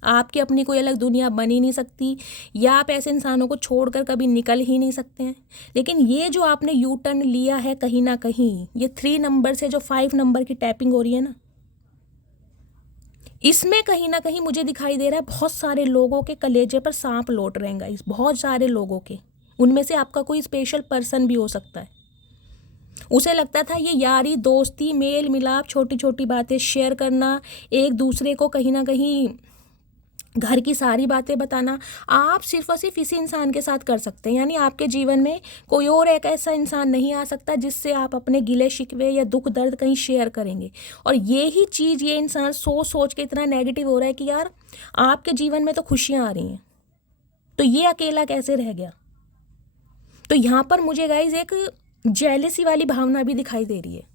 आपकी अपनी कोई अलग दुनिया बन ही नहीं सकती, या आप ऐसे इंसानों को छोड़कर कभी निकल ही नहीं सकते हैं। लेकिन ये जो आपने यू टर्न लिया है कहीं ना कहीं, ये 3 नंबर से जो 5 नंबर की टैपिंग हो रही है ना, इसमें कहीं ना कहीं मुझे दिखाई दे रहा है बहुत सारे लोगों के कलेजे पर सांप लौट रहे हैं गाइस, बहुत सारे लोगों के। उनमें से आपका कोई स्पेशल पर्सन भी हो सकता है। उसे लगता था ये यारी दोस्ती, मेल मिलाप, छोटी छोटी बातें शेयर करना, एक दूसरे को कहीं ना कहीं घर की सारी बातें बताना, आप सिर्फ और सिर्फ इसी इंसान के साथ कर सकते हैं। यानी आपके जीवन में कोई और एक ऐसा इंसान नहीं आ सकता जिससे आप अपने गिले शिकवे या दुख दर्द कहीं शेयर करेंगे। और ये ही चीज़ ये इंसान सोच सोच के इतना नेगेटिव हो रहा है कि यार आपके जीवन में तो खुशियाँ आ रही हैं, तो ये अकेला कैसे रह गया। तो यहाँ पर मुझे गाइज एक जेलसी वाली भावना भी दिखाई दे रही है।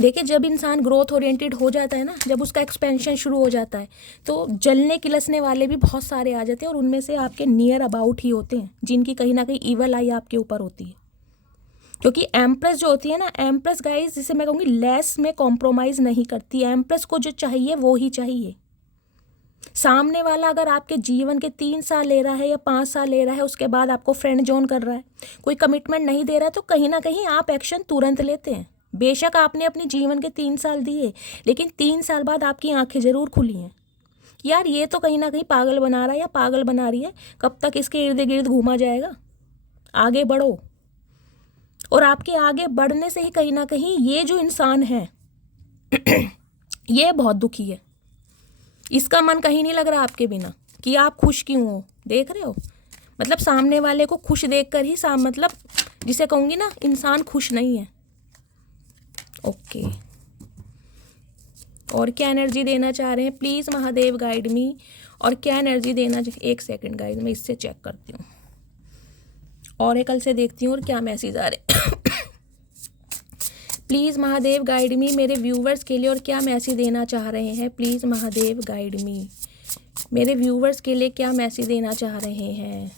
देखिए, जब इंसान ग्रोथ ओरिएंटेड हो जाता है ना, जब उसका एक्सपेंशन शुरू हो जाता है, तो जलने किलसने वाले भी बहुत सारे आ जाते हैं, और उनमें से आपके नियर अबाउट ही होते हैं जिनकी कहीं ना कहीं ईवल आई आपके ऊपर होती है। क्योंकि एम्प्रेस जो होती है ना, एम्प्रेस गाइज, जिसे मैं कहूँगी लेस में कॉम्प्रोमाइज़ नहीं करती। एम्प्रेस को जो चाहिए वो ही चाहिए। सामने वाला अगर आपके जीवन के 3 साल ले रहा है या 5 साल ले रहा है, उसके बाद आपको फ्रेंड जोन कर रहा है, कोई कमिटमेंट नहीं दे रहा है, तो कहीं ना कहीं आप एक्शन तुरंत लेते हैं। बेशक आपने अपने जीवन के 3 साल दिए, लेकिन 3 साल बाद आपकी आंखें ज़रूर खुली हैं, यार ये तो कहीं ना कहीं पागल बना रहा है या पागल बना रही है, कब तक इसके इर्द गिर्द घूमा जाएगा, आगे बढ़ो। और आपके आगे बढ़ने से ही कहीं ना कहीं ये जो इंसान है ये बहुत दुखी है, इसका मन कहीं नहीं लग रहा आपके बिना कि आप खुश क्यों हो। देख रहे हो, मतलब सामने वाले को खुश देखकर ही मतलब जिसे कहूँगी ना, इंसान खुश नहीं है। ओके, और क्या एनर्जी देना चाह रहे हैं प्लीज़ महादेव गाइड मी, और क्या एनर्जी देना, एक सेकंड गाइड, मैं इससे चेक करती हूँ, ऑरेकल से देखती हूँ और क्या मैसेज आ रहे प्लीज़ महादेव गाइड मी मेरे व्यूवर्स के लिए, और क्या मैसेज देना चाह रहे हैं प्लीज़ महादेव गाइड मी, मेरे व्यूवर्स के लिए क्या मैसेज देना चाह रहे हैं।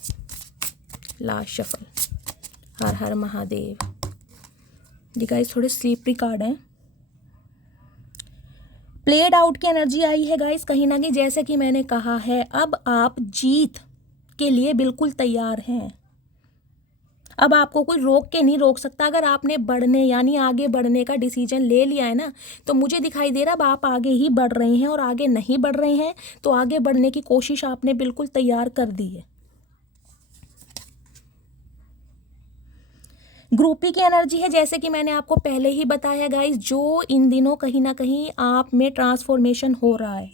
लास्ट शफल, हर हर महादेव। ये गाइस थोड़े स्लीपरी कार्ड हैं। प्लेड आउट की एनर्जी आई है गाइस, कहीं ना कहीं जैसे कि मैंने कहा है, अब आप जीत के लिए बिल्कुल तैयार हैं। अब आपको कोई रोक के नहीं रोक सकता। अगर आपने बढ़ने यानी आगे बढ़ने का डिसीजन ले लिया है ना, तो मुझे दिखाई दे रहा अब आप आगे ही बढ़ रहे हैं, और आगे नहीं बढ़ रहे हैं तो आगे बढ़ने की कोशिश आपने बिल्कुल तैयार कर दी है। ग्रुपी की एनर्जी है, जैसे कि मैंने आपको पहले ही बताया गाइस, जो इन दिनों कहीं ना कहीं आप में ट्रांसफॉर्मेशन हो रहा है,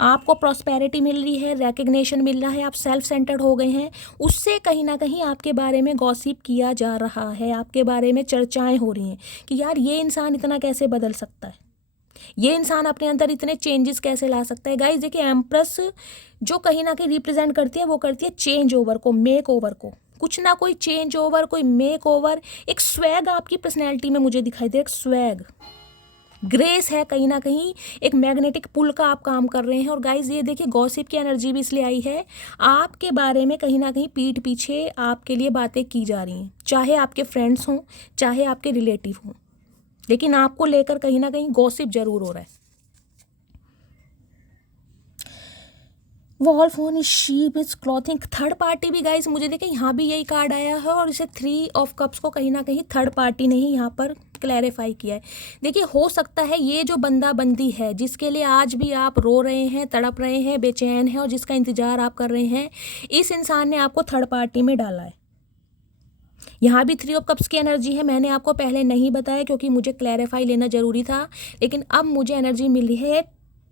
आपको प्रॉस्पेरिटी मिल रही है, रिकग्निशन मिल रहा है, आप सेल्फ सेंटर्ड हो गए हैं, उससे कहीं ना कहीं आपके बारे में गॉसिप किया जा रहा है, आपके बारे में चर्चाएं हो रही हैं कि यार ये इंसान इतना कैसे बदल सकता है, ये इंसान अपने अंदर इतने चेंजेस कैसे ला सकता है। गाइस देखिए, एम्प्रेस जो कहीं ना कहीं रिप्रेजेंट करती है, वो करती है चेंज ओवर को, मेक ओवर को, कुछ ना कोई चेंज ओवर, कोई मेक ओवर, एक स्वैग आपकी पर्सनैलिटी में मुझे दिखाई दे, एक स्वैग, ग्रेस है, कहीं ना कहीं एक मैग्नेटिक पुल का आप काम कर रहे हैं। और गाइज ये देखिए, गॉसिप की एनर्जी भी इसलिए आई है, आपके बारे में कहीं ना कहीं पीठ पीछे आपके लिए बातें की जा रही हैं, चाहे आपके फ्रेंड्स हों, चाहे आपके रिलेटिव हों, लेकिन आपको लेकर कहीं ना कहीं गॉसिप जरूर हो रहा है। Wolf on sheep is clothing, third party भी गाइस मुझे देखे यहाँ भी यही कार्ड आया है, और इसे 3 ऑफ कप्स को कहीं ना कहीं थर्ड पार्टी ने ही यहाँ पर क्लैरिफाई किया है। देखिए, हो सकता है ये जो बंदा बंदी है जिसके लिए आज भी आप रो रहे हैं, तड़प रहे हैं, बेचैन हैं, और जिसका इंतजार आप कर रहे हैं, इस इंसान ने आपको थर्ड पार्टी में डाला है। यहाँ भी 3 ऑफ कप्स की एनर्जी है, मैंने आपको पहले नहीं बताया क्योंकि मुझे क्लैरिफाई लेना जरूरी था, लेकिन अब मुझे एनर्जी मिली है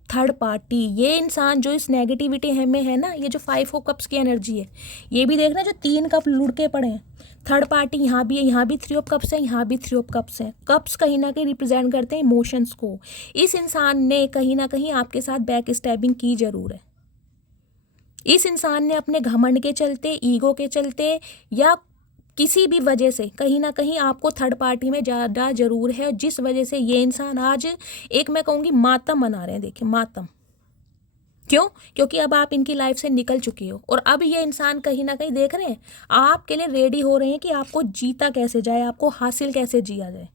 थर्ड पार्टी, ये इंसान जो इस नेगेटिविटी है में है ना, ये जो 5 ऑफ कप्स की एनर्जी है, ये भी देखना जो 3 कप लुढ़के पड़े हैं, थर्ड पार्टी यहाँ भी है, यहाँ भी 3 ऑफ कप्स है, यहाँ भी 3 ऑफ कप्स है। कप्स कहीं ना कहीं रिप्रेजेंट करते हैं इमोशंस को। इस इंसान ने कहीं ना कहीं आपके साथ बैक स्टैबिंग की जरूर है। इस इंसान ने अपने घमंड के चलते, ईगो के चलते, या किसी भी वजह से कहीं ना कहीं आपको थर्ड पार्टी में ज़्यादा जरूर है, और जिस वजह से ये इंसान आज एक मैं कहूँगी मातम मना रहे हैं। देखिए मातम क्यों? क्योंकि अब आप इनकी लाइफ से निकल चुकी हो, और अब ये इंसान कहीं ना कहीं देख रहे हैं आपके लिए रेडी हो रहे हैं कि आपको जीता कैसे जाए, आपको हासिल कैसे जिया जाए।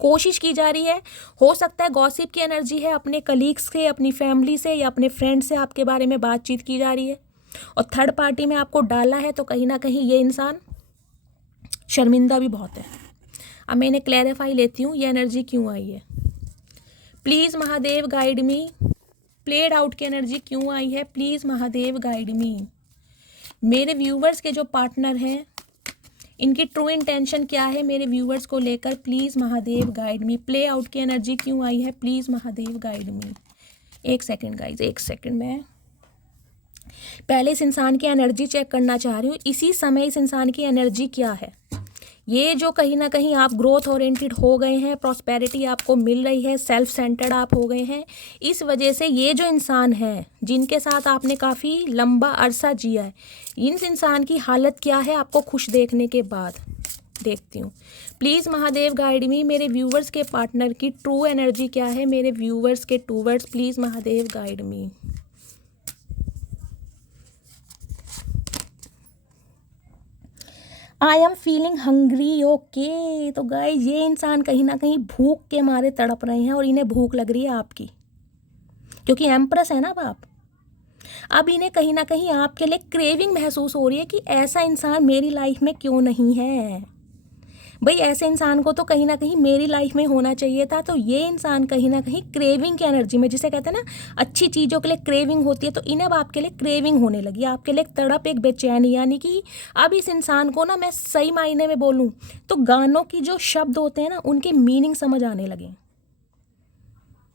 कोशिश की जा रही है। हो सकता है गॉसिप की एनर्जी है, अपने कलीग्स से, अपनी फैमिली से, या अपने फ्रेंड से आपके बारे में बातचीत की जा रही है, और थर्ड पार्टी में आपको डाला है, तो कहीं ना कहीं ये इंसान शर्मिंदा भी बहुत है। अब मैं इन्हें क्लैरिफाई लेती हूँ ये एनर्जी क्यों आई है। Please Mahadev guide me, played out की एनर्जी क्यों आई है, प्लीज़ महादेव गाइड मी। मेरे व्यूवर्स के जो पार्टनर हैं, इनकी ट्रू इंटेंशन क्या है मेरे व्यूवर्स को लेकर, please Mahadev guide me. Play out की एनर्जी क्यों आई है, प्लीज़ महादेव गाइड मी। एक सेकेंड गाइज, एक सेकेंड, मैं पहले इस इंसान की एनर्जी चेक करना चाह रही हूँ। इसी समय इस इंसान की एनर्जी क्या है। ये जो कहीं ना कहीं आप ग्रोथ ओरिएंटेड हो गए हैं, प्रॉस्पेरिटी आपको मिल रही है, सेल्फ सेंटर्ड आप हो गए हैं, इस वजह से ये जो इंसान है जिनके साथ आपने काफ़ी लंबा अरसा जिया है, इस इंसान की हालत क्या है आपको खुश देखने के बाद। देखती हूँ, प्लीज़ महादेव गाइड मी। मेरे व्यूवर्स के पार्टनर की ट्रू एनर्जी क्या है, मेरे व्यूवर्स के towards, please Mahadev guide me. I am feeling hungry, okay. तो गाइस ये इंसान कहीं ना कहीं भूख के मारे तड़प रहे हैं, और इन्हें भूख लग रही है आपकी, क्योंकि एम्प्रेस है ना आप। अब इन्हें कहीं ना कहीं आपके लिए क्रेविंग महसूस हो रही है कि ऐसा इंसान मेरी लाइफ में क्यों नहीं है। भाई ऐसे इंसान को तो कहीं ना कहीं मेरी लाइफ में होना चाहिए था। तो ये इंसान कहीं ना कहीं क्रेविंग की एनर्जी में, जिसे कहते हैं ना अच्छी चीज़ों के लिए क्रेविंग होती है, तो इन्हें अब आपके लिए क्रेविंग होने लगी, आपके लिए एक तड़प, एक बेचैनी। यानी कि अब इस इंसान को ना, मैं सही मायने में बोलूँ तो गानों की जो शब्द होते हैं ना, उनके मीनिंग समझ आने लगे।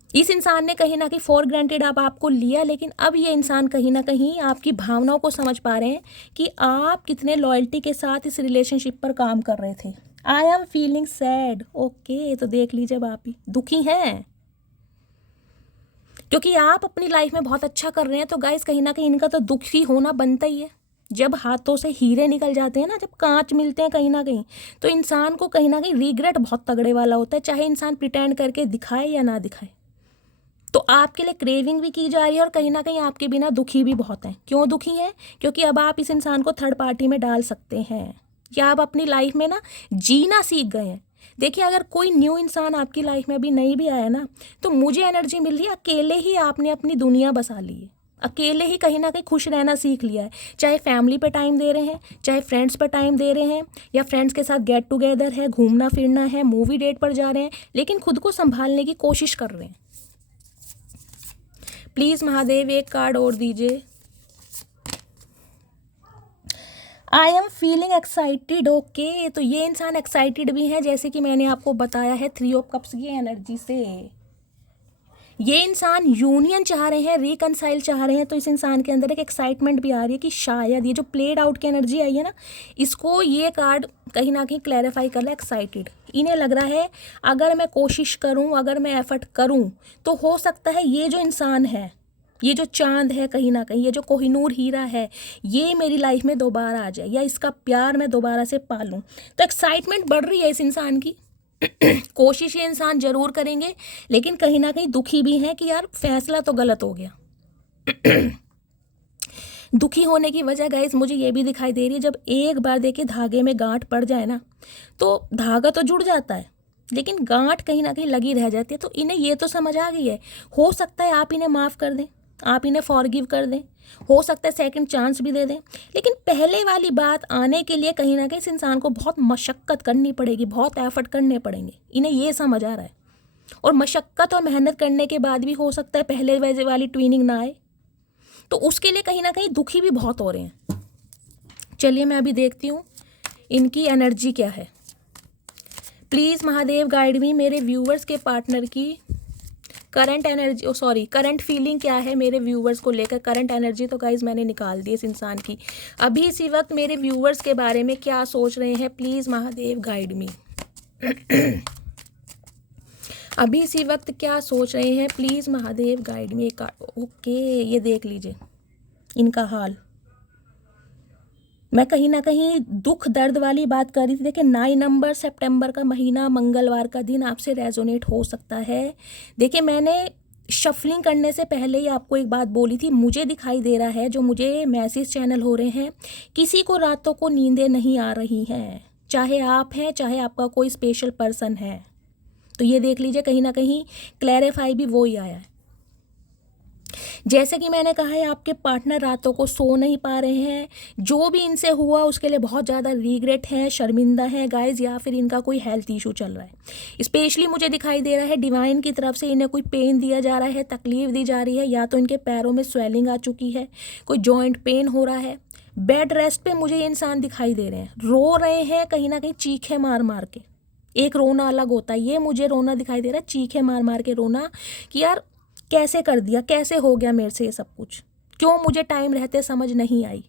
इस इंसान ने कहीं ना कहीं फॉर ग्रांटेड अब आपको लिया, लेकिन अब ये इंसान कहीं ना कहीं आपकी भावनाओं को समझ पा रहे हैं कि आप कितने लॉयल्टी के साथ इस रिलेशनशिप पर काम कर रहे थे। I am feeling sad, okay. तो देख लीजिए अब आप ही दुखी हैं, क्योंकि आप अपनी लाइफ में बहुत अच्छा कर रहे हैं। तो गाइस कहीं ना कहीं इनका तो दुखी होना बनता ही है। जब हाथों से हीरे निकल जाते हैं ना, जब कांच मिलते हैं कहीं ना कहीं, तो इंसान को कहीं ना कहीं रिग्रेट बहुत तगड़े वाला होता है, चाहे इंसान प्रिटेंड करके दिखाए या ना दिखाए। तो आपके लिए क्रेविंग भी की जा रही है, और कहीं ना कहीं आपके बिना दुखी भी बहुत हैं। क्यों दुखी हैं? क्योंकि अब आप इस इंसान को थर्ड पार्टी में डाल सकते हैं, या आप अपनी लाइफ में ना जीना सीख गए हैं। देखिए अगर कोई न्यू इंसान आपकी लाइफ में अभी नहीं भी आया ना, तो मुझे एनर्जी मिल रही है अकेले ही आपने अपनी दुनिया बसा ली है, अकेले ही कहीं ना कहीं खुश रहना सीख लिया है। चाहे फैमिली पे टाइम दे रहे हैं, चाहे फ्रेंड्स पर टाइम दे रहे हैं, या फ्रेंड्स के साथ गेट टुगेदर है, घूमना फिरना है, मूवी डेट पर जा रहे हैं, लेकिन खुद को संभालने की कोशिश कर रहे हैं। प्लीज़ महादेव एक कार्ड और दीजिए। I am feeling excited, okay. तो ये इंसान एक्साइटेड भी है, जैसे कि मैंने आपको बताया है 3 ऑफ कप्स की एनर्जी से। ये इंसान यूनियन चाह रहे हैं, रिकनसाइल चाह रहे हैं। तो इस इंसान के अंदर एक एक्साइटमेंट भी आ रही है कि शायद ये जो प्लेड आउट की एनर्जी आई है ना, इसको ये कार्ड कहीं ना कहीं क्लैरिफाई कर रहा है। एक्साइटेड इन्हें लग रहा है अगर मैं कोशिश करूं, अगर मैं एफर्ट करूं, तो हो सकता है ये जो इंसान है, ये जो चांद है, कहीं ना कहीं ये जो कोहिनूर हीरा है, ये मेरी लाइफ में दोबारा आ जाए, या इसका प्यार मैं दोबारा से पालूं। तो एक्साइटमेंट बढ़ रही है इस इंसान की। कोशिश ये इंसान जरूर करेंगे, लेकिन कहीं ना कहीं दुखी भी हैं कि यार फैसला तो गलत हो गया। दुखी होने की वजह गाइस मुझे ये भी दिखाई दे रही है, जब एक बार देखिए धागे में गांठ पड़ जाए ना, तो धागा तो जुड़ जाता है, लेकिन गांठ कहीं ना कहीं लगी रह जाती है। तो इन्हें ये तो समझ आ गई है, हो सकता है आप इन्हें माफ़ कर दें, आप इन्हें फॉरगिव कर दें, हो सकता है सेकंड चांस भी दे दें, लेकिन पहले वाली बात आने के लिए कहीं ना कहीं इस इंसान को बहुत मशक्क़त करनी पड़ेगी, बहुत एफर्ट करने पड़ेंगे। इन्हें ये समझ आ रहा है, और मशक्क़त और मेहनत करने के बाद भी हो सकता है पहले वैसे वाली ट्विनिंग ना आए। तो उसके लिए कहीं ना कहीं दुखी भी बहुत हो रहे हैं। चलिए मैं अभी देखती हूँ इनकी एनर्जी क्या है। Please Mahadev guide me. मेरे व्यूवर्स के पार्टनर की current energy, sorry, current feeling क्या है मेरे व्यूवर्स को लेकर। करंट एनर्जी तो गाइज मैंने निकाल दी इस इंसान की। अभी इसी वक्त मेरे व्यूवर्स के बारे में क्या सोच रहे हैं, प्लीज़ महादेव गाइड मी। अभी इसी वक्त क्या सोच रहे हैं, please Mahadev guide me. Okay, ये देख लीजिए इनका हाल। मैं कहीं ना कहीं दुख दर्द वाली बात कर रही थी। देखिए 9 नंबर सितंबर का महीना, मंगलवार का दिन आपसे रेजोनेट हो सकता है। देखिए मैंने शफलिंग करने से पहले ही आपको एक बात बोली थी, मुझे दिखाई दे रहा है, जो मुझे मैसेज चैनल हो रहे हैं, किसी को रातों को नींदें नहीं आ रही हैं, चाहे आप हैं चाहे आपका कोई स्पेशल पर्सन है। तो ये देख लीजिए कहीं ना कहीं क्लैरिफाई भी वो ही आया है। जैसे कि मैंने कहा है, आपके पार्टनर रातों को सो नहीं पा रहे हैं, जो भी इनसे हुआ उसके लिए बहुत ज़्यादा रिग्रेट है, शर्मिंदा है गाइज, या फिर इनका कोई हेल्थ इशू चल रहा है। स्पेशली मुझे दिखाई दे रहा है डिवाइन की तरफ से इन्हें कोई पेन दिया जा रहा है, तकलीफ दी जा रही है, या तो इनके पैरों में स्वेलिंग आ चुकी है, कोई जॉइंट पेन हो रहा है। बेड रेस्ट पे मुझे ये इंसान दिखाई दे रहे हैं, रो रहे हैं कहीं ना कहीं चीखे मार मार के। एक रोना अलग होता है, ये मुझे रोना दिखाई दे रहा है, चीखे मार मार के रोना कि यार कैसे कर दिया, कैसे हो गया मेरे से ये सब कुछ, क्यों मुझे टाइम रहते समझ नहीं आई।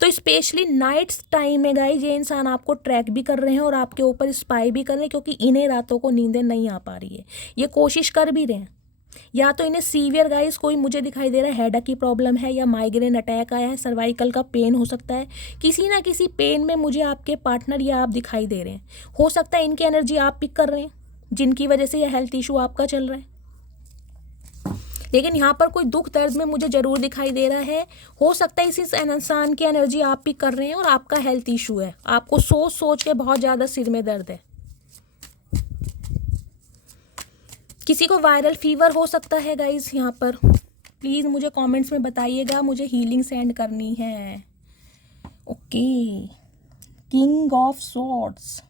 तो स्पेशली नाइट्स टाइम में गाइज ये इंसान आपको ट्रैक भी कर रहे हैं और आपके ऊपर स्पाई भी कर रहे हैं, क्योंकि इन्हें रातों को नींदें नहीं आ पा रही है। ये कोशिश कर भी रहे हैं, या तो इन्हें सीवियर गाइज कोई मुझे दिखाई दे रहा है हेडेक की प्रॉब्लम है, या माइग्रेन अटैक आया है, सर्वाइकल का पेन हो सकता है। किसी ना किसी पेन में मुझे आपके पार्टनर या आप दिखाई दे रहे हैं। हो सकता है इनकी एनर्जी आप पिक कर रहे हैं, जिनकी वजह से यह हेल्थ इशू आपका चल रहा है। लेकिन यहाँ पर कोई दुख दर्द में मुझे ज़रूर दिखाई दे रहा है। हो सकता है इस इंसान की एनर्जी आप पिक कर रहे हैं और आपका हेल्थ इशू है, आपको सोच सोच के बहुत ज़्यादा सिर में दर्द है। किसी को वायरल फीवर हो सकता है गाइज। यहाँ पर प्लीज़ मुझे कमेंट्स में बताइएगा, मुझे हीलिंग सेंड करनी है। Okay, king of swords.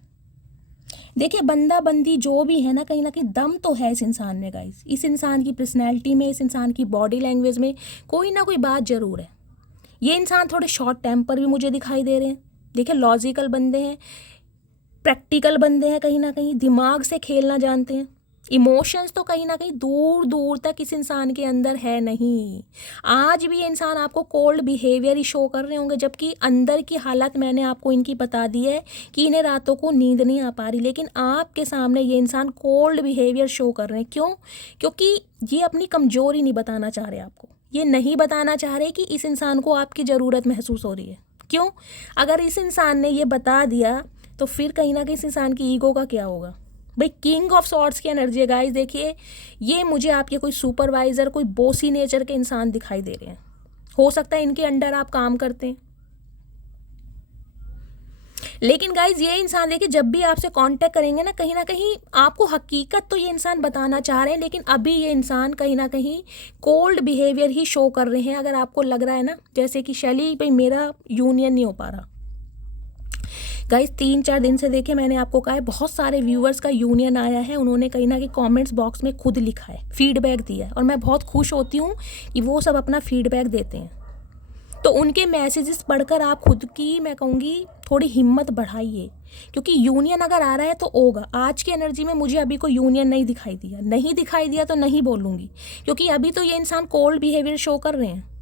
देखिए बंदा बंदी जो भी है ना कहीं दम तो है इस इंसान में गाइस। इस इंसान की पर्सनैलिटी में, इस इंसान की बॉडी लैंग्वेज में कोई ना कोई बात ज़रूर है। ये इंसान थोड़े शॉर्ट टेम्पर भी मुझे दिखाई दे रहे हैं। देखिए लॉजिकल बंदे हैं, प्रैक्टिकल बंदे हैं, कहीं ना कहीं दिमाग से खेलना जानते हैं। इमोशंस तो कहीं ना कहीं दूर दूर तक इस इंसान के अंदर है नहीं। आज भी ये इंसान आपको कोल्ड बिहेवियर ही शो कर रहे होंगे, जबकि अंदर की हालत मैंने आपको इनकी बता दी है कि इन्हें रातों को नींद नहीं आ पा रही, लेकिन आपके सामने ये इंसान कोल्ड बिहेवियर शो कर रहे हैं। क्यों? क्योंकि ये अपनी कमजोरी नहीं बताना चाह रहे आपको। ये नहीं बताना चाह रहे कि इस इंसान को आपकी ज़रूरत महसूस हो रही है। क्यों? अगर इस इंसान ने ये बता दिया तो फिर कहीं ना कहीं इस इंसान की ईगो का क्या होगा। भाई किंग ऑफ सॉर्ड्स की एनर्जी है गाइस। देखिए ये मुझे आपके कोई सुपरवाइज़र, कोई बॉसी नेचर के इंसान दिखाई दे रहे हैं। हो सकता है इनके अंडर आप काम करते हैं, लेकिन गाइज ये इंसान देखिए जब भी आपसे कांटेक्ट करेंगे ना कहीं आपको हकीकत तो ये इंसान बताना चाह रहे हैं, लेकिन अभी ये इंसान कहीं ना कहीं कोल्ड बिहेवियर ही शो कर रहे हैं। अगर आपको लग रहा है ना जैसे कि शैली भाई मेरा यूनियन नहीं हो पा रहा, गाइस 3-4 दिन से देखिए मैंने आपको कहा है बहुत सारे व्यूअर्स का यूनियन आया है। उन्होंने कहीं ना कहीं कमेंट्स बॉक्स में खुद लिखा है, फीडबैक दिया है, और मैं बहुत खुश होती हूँ कि वो सब अपना फीडबैक देते हैं। तो उनके मैसेजेस पढ़कर आप खुद की, मैं कहूँगी, थोड़ी हिम्मत बढ़ाइए, क्योंकि यूनियन अगर आ रहा है तो होगा। आज की एनर्जी में मुझे अभी कोई यूनियन नहीं दिखाई दिया तो नहीं बोलूँगी, क्योंकि अभी तो ये इंसान कोल्ड बिहेवियर शो कर रहे हैं।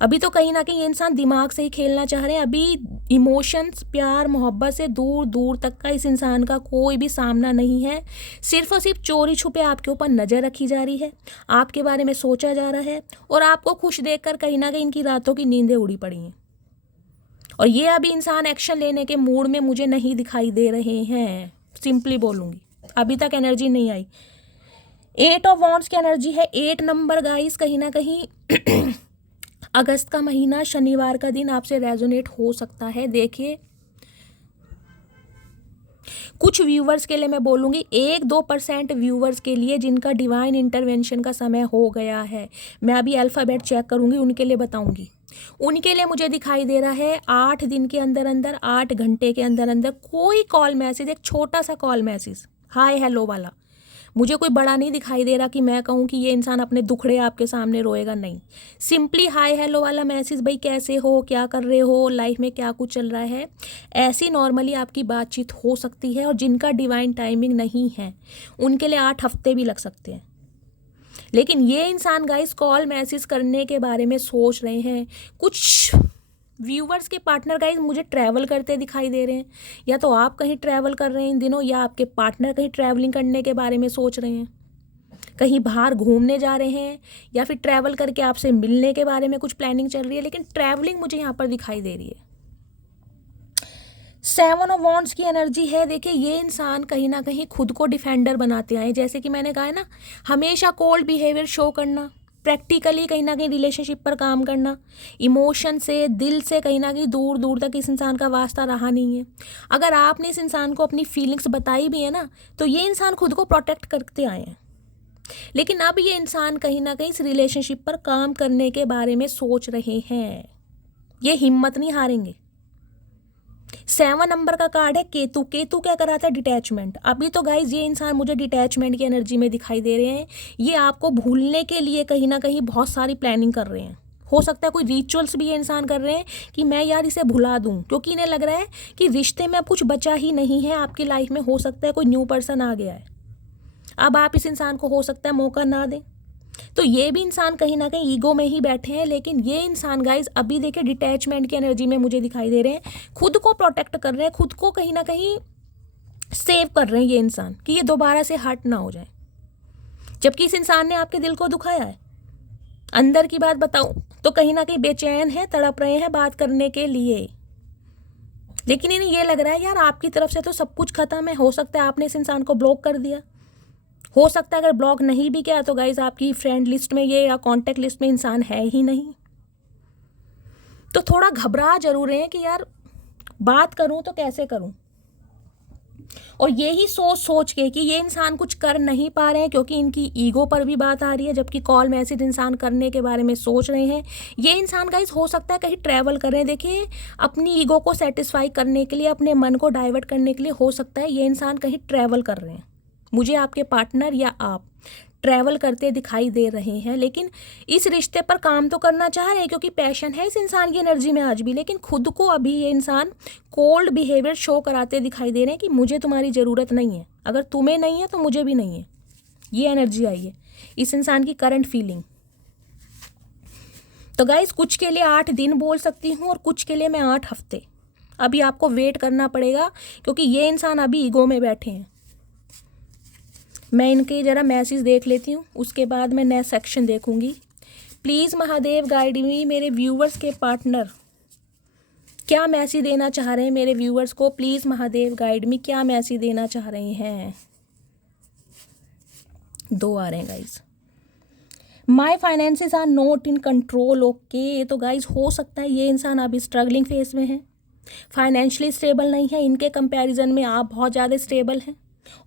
अभी तो कहीं ना कहीं ये इंसान दिमाग से ही खेलना चाह रहे हैं। अभी इमोशंस, प्यार, मोहब्बत से दूर दूर तक का इस इंसान का कोई भी सामना नहीं है। सिर्फ और सिर्फ चोरी छुपे आपके ऊपर नज़र रखी जा रही है, आपके बारे में सोचा जा रहा है, और आपको खुश देखकर कहीं ना कहीं इनकी रातों की नींदें उड़ी पड़ी हैं। और ये अभी इंसान एक्शन लेने के मूड में मुझे नहीं दिखाई दे रहे हैं, सिंपली बोलूँगी, अभी तक एनर्जी नहीं आई। 8 ऑफ वॉन्ड्स की एनर्जी है, 8 नंबर गाइस। कहीं ना कहीं अगस्त का महीना, शनिवार का दिन आपसे रेजोनेट हो सकता है। देखिए कुछ व्यूवर्स के लिए मैं बोलूँगी, 1-2% व्यूवर्स के लिए जिनका डिवाइन इंटरवेंशन का समय हो गया है, मैं अभी अल्फ़ाबेट चेक करूँगी, उनके लिए बताऊँगी। उनके लिए मुझे दिखाई दे रहा है 8 दिन के अंदर अंदर, 8 घंटे के अंदर अंदर कोई कॉल मैसेज, एक छोटा सा कॉल मैसेज, हाय हेलो वाला, मुझे कोई बड़ा नहीं दिखाई दे रहा कि मैं कहूँ कि ये इंसान अपने दुखड़े आपके सामने रोएगा, नहीं। सिंपली हाय हेलो वाला मैसेज, भाई कैसे हो, क्या कर रहे हो, लाइफ में क्या कुछ चल रहा है, ऐसी नॉर्मली आपकी बातचीत हो सकती है। और जिनका डिवाइन टाइमिंग नहीं है उनके लिए 8 हफ्ते भी लग सकते हैं। लेकिन ये इंसान गाइस कॉल मैसेज करने के बारे में सोच रहे हैं। कुछ व्यूवर्स के पार्टनर गाइस मुझे ट्रैवल करते दिखाई दे रहे हैं, या तो आप कहीं ट्रैवल कर रहे हैं इन दिनों, या आपके पार्टनर कहीं ट्रैवलिंग करने के बारे में सोच रहे हैं, कहीं बाहर घूमने जा रहे हैं, या फिर ट्रैवल करके आपसे मिलने के बारे में कुछ प्लानिंग चल रही है। लेकिन ट्रैवलिंग मुझे यहाँ पर दिखाई दे रही है। 7 ऑफ वॉन्ड्स की एनर्जी है। देखिए ये इंसान कहीं ना कहीं खुद को डिफेंडर बनाते आए, जैसे कि मैंने कहा है ना, हमेशा कोल्ड बिहेवियर शो करना, प्रैक्टिकली कहीं ना कहीं रिलेशनशिप पर काम करना, इमोशन से, दिल से कहीं ना कहीं दूर दूर तक इस इंसान का वास्ता रहा नहीं है। अगर आपने इस इंसान को अपनी फीलिंग्स बताई भी है ना, तो ये इंसान खुद को प्रोटेक्ट करते आए हैं। लेकिन अब ये इंसान कहीं ना कहीं इस रिलेशनशिप पर काम करने के बारे में सोच रहे हैं। ये हिम्मत नहीं हारेंगे। 7 नंबर का कार्ड है केतु। केतु क्या कराता है? डिटैचमेंट। अभी तो गाइज ये इंसान मुझे डिटैचमेंट की एनर्जी में दिखाई दे रहे हैं। ये आपको भूलने के लिए कहीं ना कहीं बहुत सारी प्लानिंग कर रहे हैं। हो सकता है कोई रिचुअल्स भी ये इंसान कर रहे हैं कि मैं यार इसे भुला दूं, क्योंकि इन्हें लग रहा है कि रिश्ते में अब कुछ बचा ही नहीं है आपकी लाइफ में। हो सकता है कोई न्यू पर्सन आ गया है, अब आप इस इंसान को हो सकता है मौका ना दें। तो ये भी इंसान कहीं ना कहीं ईगो में ही बैठे हैं। लेकिन ये इंसान गाइज अभी देखिए डिटैचमेंट की एनर्जी में मुझे दिखाई दे रहे हैं, खुद को प्रोटेक्ट कर रहे हैं, खुद को कहीं ना कहीं सेव कर रहे हैं ये इंसान, कि ये दोबारा से हर्ट ना हो जाए। जबकि इस इंसान ने आपके दिल को दुखाया है। अंदर की बात बताऊं तो कहीं ना कहीं बेचैन है, तड़प रहे हैं बात करने के लिए। लेकिन इन्हें ये लग रहा है यार आपकी तरफ से तो सब कुछ खत्म है। हो सकता है आपने इस इंसान को ब्लॉक कर दिया, हो सकता है अगर ब्लॉक नहीं भी किया तो गाइज आपकी फ्रेंड लिस्ट में ये या कॉन्टैक्ट लिस्ट में इंसान है ही नहीं। तो थोड़ा घबरा जरूर रहे हैं कि यार बात करूं तो कैसे करूं, और यही सोच सोच के कि ये इंसान कुछ कर नहीं पा रहे हैं क्योंकि इनकी ईगो पर भी बात आ रही है, जबकि कॉल मैसेज इंसान करने के बारे में सोच रहे हैं। ये इंसान गाइज हो सकता है कहीं ट्रैवल कर रहे हैं। देखिए अपनी ईगो को सेटिस्फाई करने के लिए, अपने मन को डाइवर्ट करने के लिए हो सकता है ये इंसान कहीं ट्रैवल कर रहे हैं। मुझे आपके पार्टनर या आप ट्रैवल करते दिखाई दे रहे हैं। लेकिन इस रिश्ते पर काम तो करना चाह रहे हैं क्योंकि पैशन है इस इंसान की एनर्जी में आज भी। लेकिन खुद को अभी ये इंसान कोल्ड बिहेवियर शो कराते दिखाई दे रहे हैं कि मुझे तुम्हारी ज़रूरत नहीं है, अगर तुम्हें नहीं है तो मुझे भी नहीं है। ये एनर्जी आई है इस इंसान की करंट फीलिंग। तो गाइज कुछ के लिए 8 दिन बोल सकती हूँ और कुछ के लिए मैं 8 हफ्ते। अभी आपको वेट करना पड़ेगा क्योंकि ये इंसान अभी ईगो में बैठे हैं। मैं इनके ज़रा मैसेज देख लेती हूँ, उसके बाद मैं नया सेक्शन देखूँगी। प्लीज़ महादेव गाइड मी, मेरे व्यूवर्स के पार्टनर क्या मैसेज देना चाह रहे हैं मेरे व्यूवर्स को। प्लीज़ महादेव गाइड मी, क्या मैसेज देना चाह रहे हैं। 2 आ रहे हैं guys. My finances are not in control. Okay, तो गाइज हो सकता है ये इंसान अभी स्ट्रगलिंग फेज में है, फाइनेंशियली स्टेबल नहीं है। इनके कंपैरिजन में आप बहुत ज़्यादा स्टेबल हैं,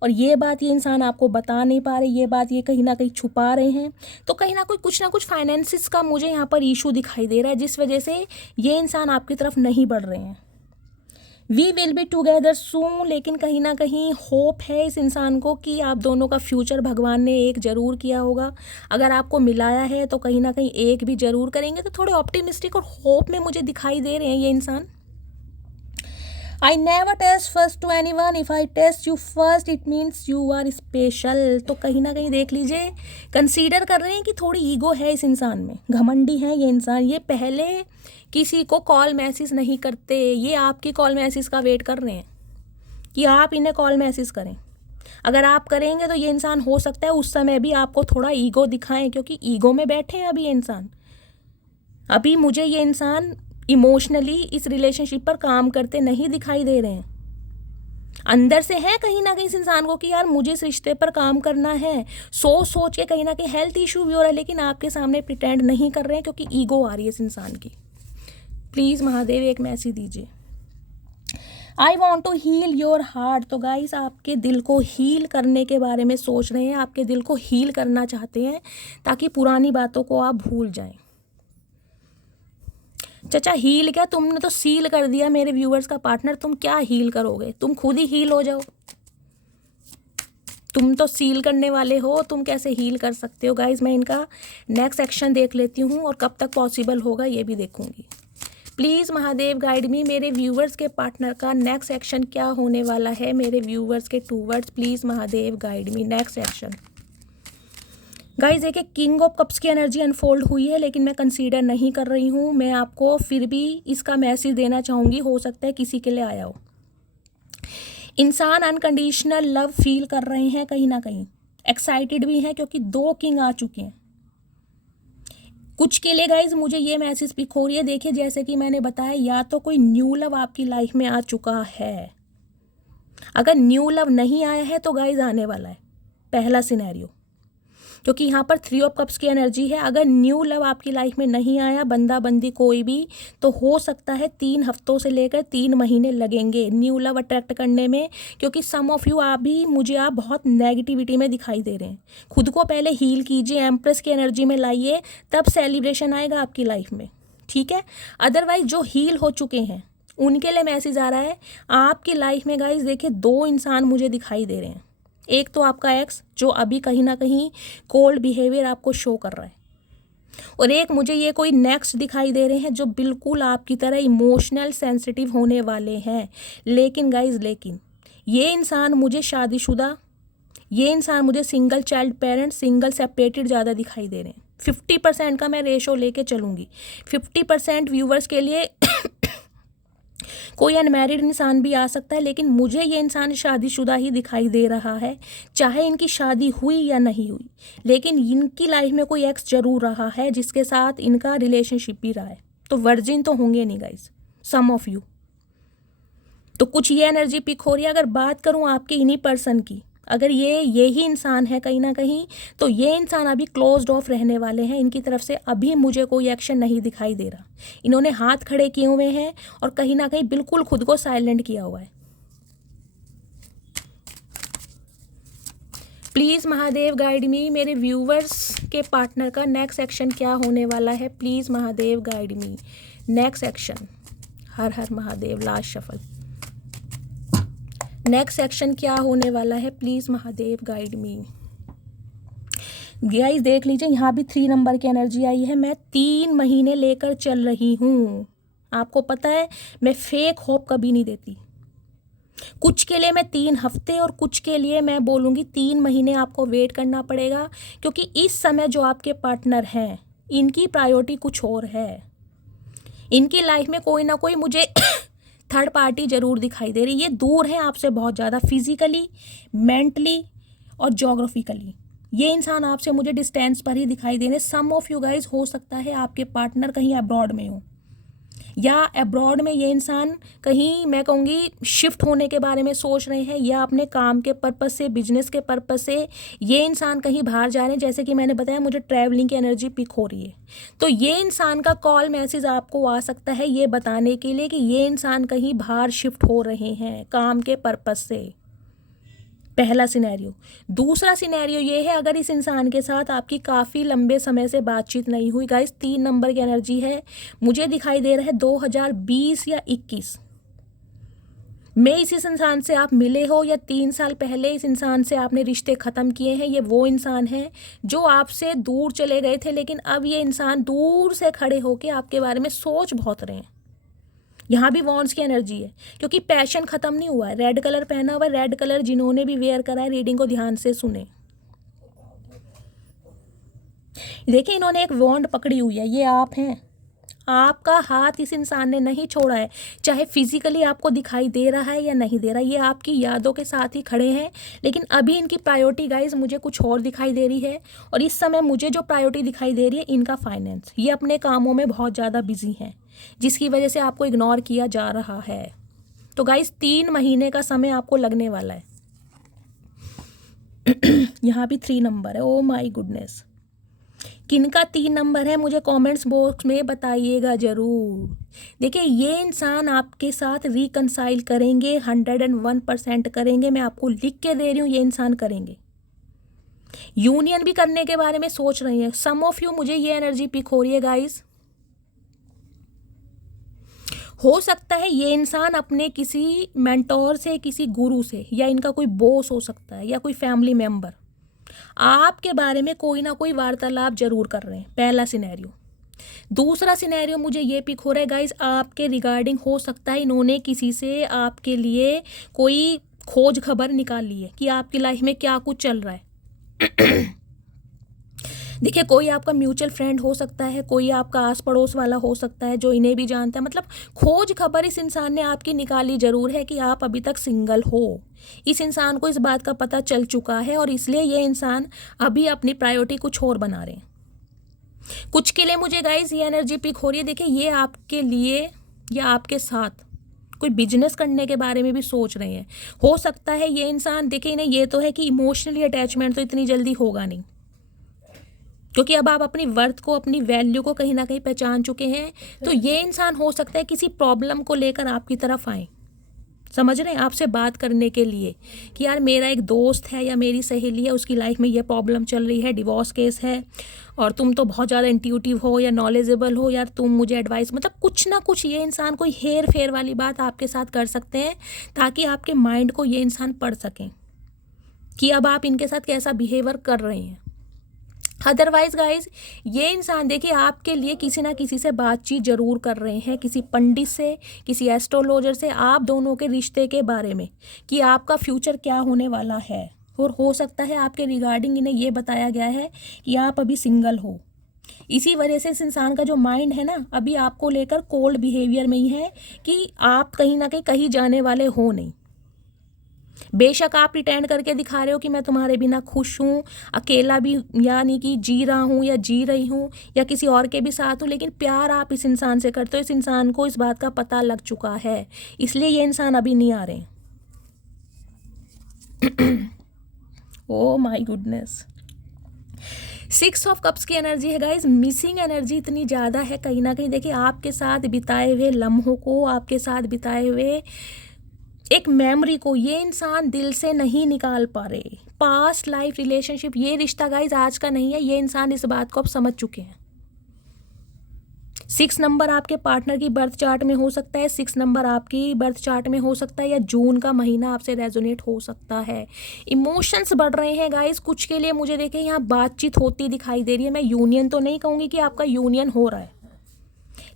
और ये बात ये इंसान आपको बता नहीं पा रहे, ये बात ये कहीं ना कहीं छुपा रहे हैं। तो कहीं ना कुछ फाइनेंसिस का मुझे यहाँ पर इशू दिखाई दे रहा है, जिस वजह से ये इंसान आपकी तरफ नहीं बढ़ रहे हैं। वी विल बी टुगेदर सून, लेकिन कहीं ना कहीं होप है इस इंसान को कि आप दोनों का फ्यूचर भगवान ने एक ज़रूर किया होगा। अगर आपको मिलाया है तो कहीं ना कहीं एक भी ज़रूर करेंगे। तो थोड़े ऑप्टिमिस्टिक और होप में मुझे दिखाई दे रहे हैं ये इंसान। I never test first to anyone. If I test you first, it means you are special. तो कहीं ना कहीं देख लीजिए, कंसीडर कर रहे हैं कि थोड़ी ईगो है इस इंसान में, घमंडी है ये इंसान। ये पहले किसी को कॉल मैसेज नहीं करते, ये आपकी कॉल मैसेज का वेट कर रहे हैं कि आप इन्हें कॉल मैसेज करें। अगर आप करेंगे तो ये इंसान हो सकता है उस समय भी आपको थोड़ा ईगो दिखाएं, क्योंकि ईगो में बैठे हैं अभी ये इंसान। अभी मुझे ये इंसान इमोशनली इस रिलेशनशिप पर काम करते नहीं दिखाई दे रहे हैं। अंदर से है कहीं ना कहीं इस इंसान को कि यार मुझे इस रिश्ते पर काम करना है। सोच सोच के कहीं ना कहीं हेल्थ इशू भी हो रहा है, लेकिन आपके सामने प्रिटेंड नहीं कर रहे हैं क्योंकि ईगो आ रही है इस इंसान की। प्लीज़ महादेव एक मैसेज दीजिए। I want to heal your heart. तो गाइस आपके दिल को हील करने के बारे में सोच रहे हैं, आपके दिल को हील करना चाहते हैं ताकि पुरानी बातों को आप भूल जाएं। चाचा हील क्या, तुमने तो सील कर दिया मेरे व्यूअर्स का पार्टनर, तुम क्या हील करोगे, तुम खुद ही हील हो जाओ। तुम तो सील करने वाले हो, तुम कैसे हील कर सकते हो। गाइज मैं इनका नेक्स्ट एक्शन देख लेती हूँ और कब तक पॉसिबल होगा ये भी देखूंगी। प्लीज़ महादेव गाइड मी, मेरे व्यूअर्स के पार्टनर का नेक्स्ट एक्शन क्या होने वाला है। मेरे व्यूअर्स के 2 words, please Mahadev guide me, next action. Guys देखिए किंग ऑफ कप्स की एनर्जी अनफोल्ड हुई है, लेकिन मैं कंसीडर नहीं कर रही हूँ। मैं आपको फिर भी इसका मैसेज देना चाहूँगी, हो सकता है किसी के लिए आया हो। इंसान अनकंडीशनल लव फील कर रहे हैं, कहीं ना कहीं एक्साइटेड भी हैं, क्योंकि 2 किंग आ चुके हैं। कुछ के लिए गाइज मुझे ये मैसेज पिक हो रही है। देखिए जैसे कि मैंने बताया, या तो कोई न्यू लव आपकी लाइफ में आ चुका है। अगर न्यू लव नहीं आया है तो गाइज आने वाला है, पहला सिनेरियो, क्योंकि यहाँ पर 3 ऑफ कप्स की एनर्जी है। अगर न्यू लव आपकी लाइफ में नहीं आया, बंदा बंदी कोई भी, तो हो सकता है 3 हफ्तों से लेकर 3 महीने लगेंगे न्यू लव अट्रैक्ट करने में, क्योंकि सम ऑफ यू आप बहुत नेगेटिविटी में दिखाई दे रहे हैं। खुद को पहले हील कीजिए, एम्प्रेस की एनर्जी में लाइए, तब सेलिब्रेशन आएगा आपकी लाइफ में, ठीक है। अदरवाइज जो हील हो चुके हैं उनके लिए मैसेज आ रहा है आपकी लाइफ में। गाइज देखिए 2 इंसान मुझे दिखाई दे रहे हैं। एक तो आपका एक्स जो अभी कहीं ना कहीं कोल्ड बिहेवियर आपको शो कर रहा है, और एक मुझे ये कोई नेक्स्ट दिखाई दे रहे हैं जो बिल्कुल आपकी तरह इमोशनल सेंसिटिव होने वाले हैं। लेकिन गाइज ये इंसान मुझे शादीशुदा, ये इंसान मुझे single child parent, single separated ज़्यादा दिखाई दे रहे हैं। 50% का मैं रेशो लेके चलूँगी। 50% व्यूवर्स के लिए कोई अनमैरिड इंसान भी आ सकता है, लेकिन मुझे ये इंसान शादीशुदा ही दिखाई दे रहा है, चाहे इनकी शादी हुई या नहीं हुई। लेकिन इनकी लाइफ में कोई एक्स जरूर रहा है जिसके साथ इनका रिलेशनशिप भी रहा है, तो वर्जिन तो होंगे नहीं गाइज सम ऑफ यू। तो कुछ ये एनर्जी पिक हो रही है। अगर बात करूँ आपके इन्हीं पर्सन की, अगर यही इंसान है कहीं ना कहीं, तो ये इंसान अभी क्लोज्ड ऑफ रहने वाले हैं। इनकी तरफ से अभी मुझे कोई एक्शन नहीं दिखाई दे रहा। इन्होंने हाथ खड़े किए हुए हैं और कहीं ना कहीं बिल्कुल खुद को साइलेंट किया हुआ है। प्लीज़ महादेव गाइड मी, मेरे व्यूवर्स के पार्टनर का नेक्स्ट एक्शन क्या होने वाला है। Please Mahadev guide me, next action. Her her Mahadev, last shuffle. Next action क्या होने वाला है, please Mahadev guide me. Guys देख लीजिए यहाँ भी 3 नंबर की एनर्जी आई है। मैं 3 महीने लेकर चल रही हूँ। आपको पता है मैं फेक होप कभी नहीं देती। कुछ के लिए मैं 3 हफ्ते और कुछ के लिए मैं बोलूँगी 3 महीने आपको वेट करना पड़ेगा, क्योंकि इस समय जो आपके पार्टनर हैं इनकी प्रायोरिटी कुछ और है। इनकी लाइफ में कोई ना कोई मुझे थर्ड पार्टी जरूर दिखाई दे रही है। ये दूर है आपसे बहुत ज़्यादा, फिजिकली, मेंटली और जोग्राफिकली। ये इंसान आपसे मुझे डिस्टेंस पर ही दिखाई दे रहे। सम ऑफ यू गाइज हो सकता है आपके पार्टनर कहीं अब्रॉड में हो, या अब्रॉड में ये इंसान कहीं, मैं कहूँगी, शिफ्ट होने के बारे में सोच रहे हैं, या अपने काम के पर्पस से, बिजनेस के पर्पस से ये इंसान कहीं बाहर जा रहे हैं। जैसे कि मैंने बताया मुझे ट्रैवलिंग की एनर्जी पिक हो रही है, तो ये इंसान का कॉल मैसेज आपको आ सकता है ये बताने के लिए कि ये इंसान कहीं बाहर शिफ्ट हो रहे हैं काम के पर्पस से। पहला सिनेरियो। दूसरा सिनेरियो ये है, अगर इस इंसान के साथ आपकी काफ़ी लंबे समय से बातचीत नहीं हुई, गाइस 3 नंबर की एनर्जी है, मुझे दिखाई दे रहा है 2020 या 21 में इस इंसान से आप मिले हो, या 3 साल पहले इस इंसान से आपने रिश्ते ख़त्म किए हैं। ये वो इंसान है जो आपसे दूर चले गए थे, लेकिन अब ये इंसान दूर से खड़े होकर आपके बारे में सोच बहुत रहे हैं। यहाँ भी वॉन्ड्स की एनर्जी है, क्योंकि पैशन खत्म नहीं हुआ है। रेड कलर पहना हुआ है, रेड कलर जिन्होंने भी वेयर करा है रीडिंग को ध्यान से सुने। देखिए इन्होंने एक वॉन्ड पकड़ी हुई है, ये आप हैं। आपका हाथ इस इंसान ने नहीं छोड़ा है, चाहे फिजिकली आपको दिखाई दे रहा है या नहीं दे रहा। ये आपकी यादों के साथ ही खड़े हैं, लेकिन अभी इनकी प्रायोरिटी गाइज मुझे कुछ और दिखाई दे रही है। और इस समय मुझे जो प्रायोरिटी दिखाई दे रही है इनका फाइनेंस। ये अपने कामों में बहुत ज़्यादा बिजी हैं, जिसकी वजह से आपको इग्नोर किया जा रहा है। तो गाइज 3 महीने का समय आपको लगने वाला है। यहाँ भी 3 नंबर है। ओ माय गुडनेस, किनका 3 नंबर है मुझे कमेंट्स बॉक्स में बताइएगा ज़रूर। देखिए ये इंसान आपके साथ रिकंसाइल करेंगे, 101% करेंगे। मैं आपको लिख के दे रही हूँ, ये इंसान करेंगे। यूनियन भी करने के बारे में सोच रही हैं सम ऑफ यू। मुझे ये एनर्जी पिक हो रही है गाइस। हो सकता है ये इंसान अपने किसी मेंटोर से, किसी गुरु से, या इनका कोई बॉस हो सकता है, या कोई फैमिली मेंबर आपके बारे में कोई ना कोई वार्तालाप जरूर कर रहे हैं। पहला सिनेरियो। दूसरा सिनेरियो मुझे ये पिक हो रहा है गाइज, आपके रिगार्डिंग हो सकता है इन्होंने किसी से आपके लिए कोई खोज खबर निकाल ली है कि आपकी लाइफ में क्या कुछ चल रहा है। देखिए, कोई आपका म्यूचुअल फ्रेंड हो सकता है, कोई आपका आस पड़ोस वाला हो सकता है जो इन्हें भी जानता है। मतलब खोज खबर इस इंसान ने आपकी निकाली ज़रूर है कि आप अभी तक सिंगल हो। इस इंसान को इस बात का पता चल चुका है और इसलिए ये इंसान अभी अपनी प्रायोरिटी कुछ और बना रहे हैं। कुछ के लिए मुझे गाइज ये एनर्जी पिक हो रही है। देखिए, ये आपके लिए या आपके साथ कोई बिजनेस करने के बारे में भी सोच रहे हैं। हो सकता है ये इंसान, देखिए इन्हें ये तो है कि इमोशनली अटैचमेंट तो इतनी जल्दी होगा नहीं, क्योंकि अब आप अपनी वर्थ को, अपनी वैल्यू को कहीं ना कहीं पहचान चुके हैं। तो ये इंसान हो सकता है किसी प्रॉब्लम को लेकर आपकी तरफ आए, समझ रहे हैं, आपसे बात करने के लिए कि यार मेरा एक दोस्त है या मेरी सहेली है, उसकी लाइफ में ये प्रॉब्लम चल रही है, डिवोर्स केस है, और तुम तो बहुत ज़्यादा इंट्यूटिव हो या नॉलेजेबल हो, यार तुम मुझे एडवाइस, मतलब कुछ ना कुछ ये इंसान कोई हेर फेर वाली बात आपके साथ कर सकते हैं ताकि आपके माइंड को ये इंसान पढ़ सकें कि अब आप इनके साथ कैसा बिहेवियर कर रहे हैं। अदरवाइज गाइज ये इंसान देखिए आपके लिए किसी ना किसी से बातचीत जरूर कर रहे हैं, किसी पंडित से, किसी एस्ट्रोलॉजर से, आप दोनों के रिश्ते के बारे में कि आपका फ्यूचर क्या होने वाला है। और हो सकता है आपके रिगार्डिंग इन्हें ये बताया गया है कि आप अभी सिंगल हो। इसी वजह से इस इंसान का जो माइंड है ना, अभी आपको लेकर कोल्ड बिहेवियर में ही है कि आप कहीं ना कहीं जाने वाले हो नहीं। बेशक आप प्रिटेंड करके दिखा रहे हो कि मैं तुम्हारे बिना खुश हूँ, अकेला भी यानी कि जी रहा हूँ या जी रही हूँ या किसी और के भी साथ हूँ, लेकिन प्यार आप इस इंसान से करते हो। इस इंसान को इस बात का पता लग चुका है, इसलिए ये इंसान अभी नहीं आ रहे। Oh my goodness, 6 of cups की एनर्जी है गाइज। मिसिंग एनर्जी इतनी ज़्यादा है कहीं ना कहीं। देखिए, आपके साथ बिताए हुए लम्हों को, आपके साथ बिताए हुए एक मेमोरी को ये इंसान दिल से नहीं निकाल पा रहे। पास्ट लाइफ रिलेशनशिप, ये रिश्ता गाइज आज का नहीं है, ये इंसान इस बात को अब समझ चुके हैं। 6 नंबर आपके पार्टनर की बर्थ चार्ट में हो सकता है, 6 नंबर आपकी बर्थ चार्ट में हो सकता है, या जून का महीना आपसे रेजोनेट हो सकता है। इमोशंस बढ़ रहे हैं गाइज कुछ के लिए। मुझे देखिए यहाँ बातचीत होती दिखाई दे रही है। मैं यूनियन तो नहीं कहूँगी कि आपका यूनियन हो रहा है,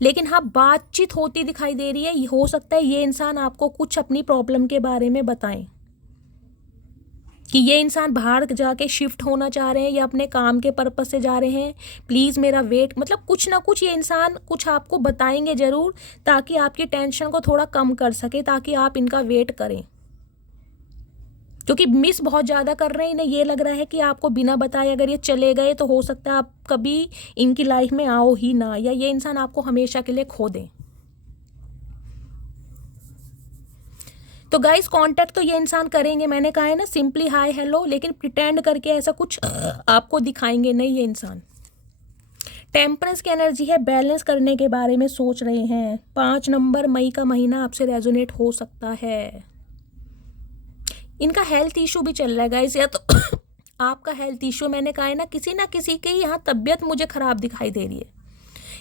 लेकिन हाँ बातचीत होती दिखाई दे रही है। हो सकता है ये इंसान आपको कुछ अपनी प्रॉब्लम के बारे में बताएं कि ये इंसान बाहर जाके शिफ्ट होना चाह रहे हैं या अपने काम के पर्पस से जा रहे हैं, प्लीज़ मेरा वेट, मतलब कुछ ना कुछ ये इंसान कुछ आपको बताएंगे ज़रूर ताकि आपकी टेंशन को थोड़ा कम कर सके, ताकि आप इनका वेट करें। क्योंकि मिस बहुत ज़्यादा कर रहे हैं, इन्हें ये लग रहा है कि आपको बिना बताए अगर ये चले गए तो हो सकता है आप कभी इनकी लाइफ में आओ ही ना, या ये इंसान आपको हमेशा के लिए खो दें। तो गाइस कांटेक्ट तो ये इंसान करेंगे, मैंने कहा है ना, सिंपली हाय हेलो, लेकिन प्रिटेंड करके ऐसा कुछ आपको दिखाएंगे नहीं ये इंसान। टेम्परेंस की एनर्जी है, बैलेंस करने के बारे में सोच रहे हैं। 5 नंबर मई का महीना आपसे रेजोनेट हो सकता है। इनका हेल्थ इशू भी चल रहा है गाइस, या तो आपका हेल्थ इशू, मैंने कहा है ना, किसी ना किसी की यहाँ तबीयत मुझे ख़राब दिखाई दे रही है।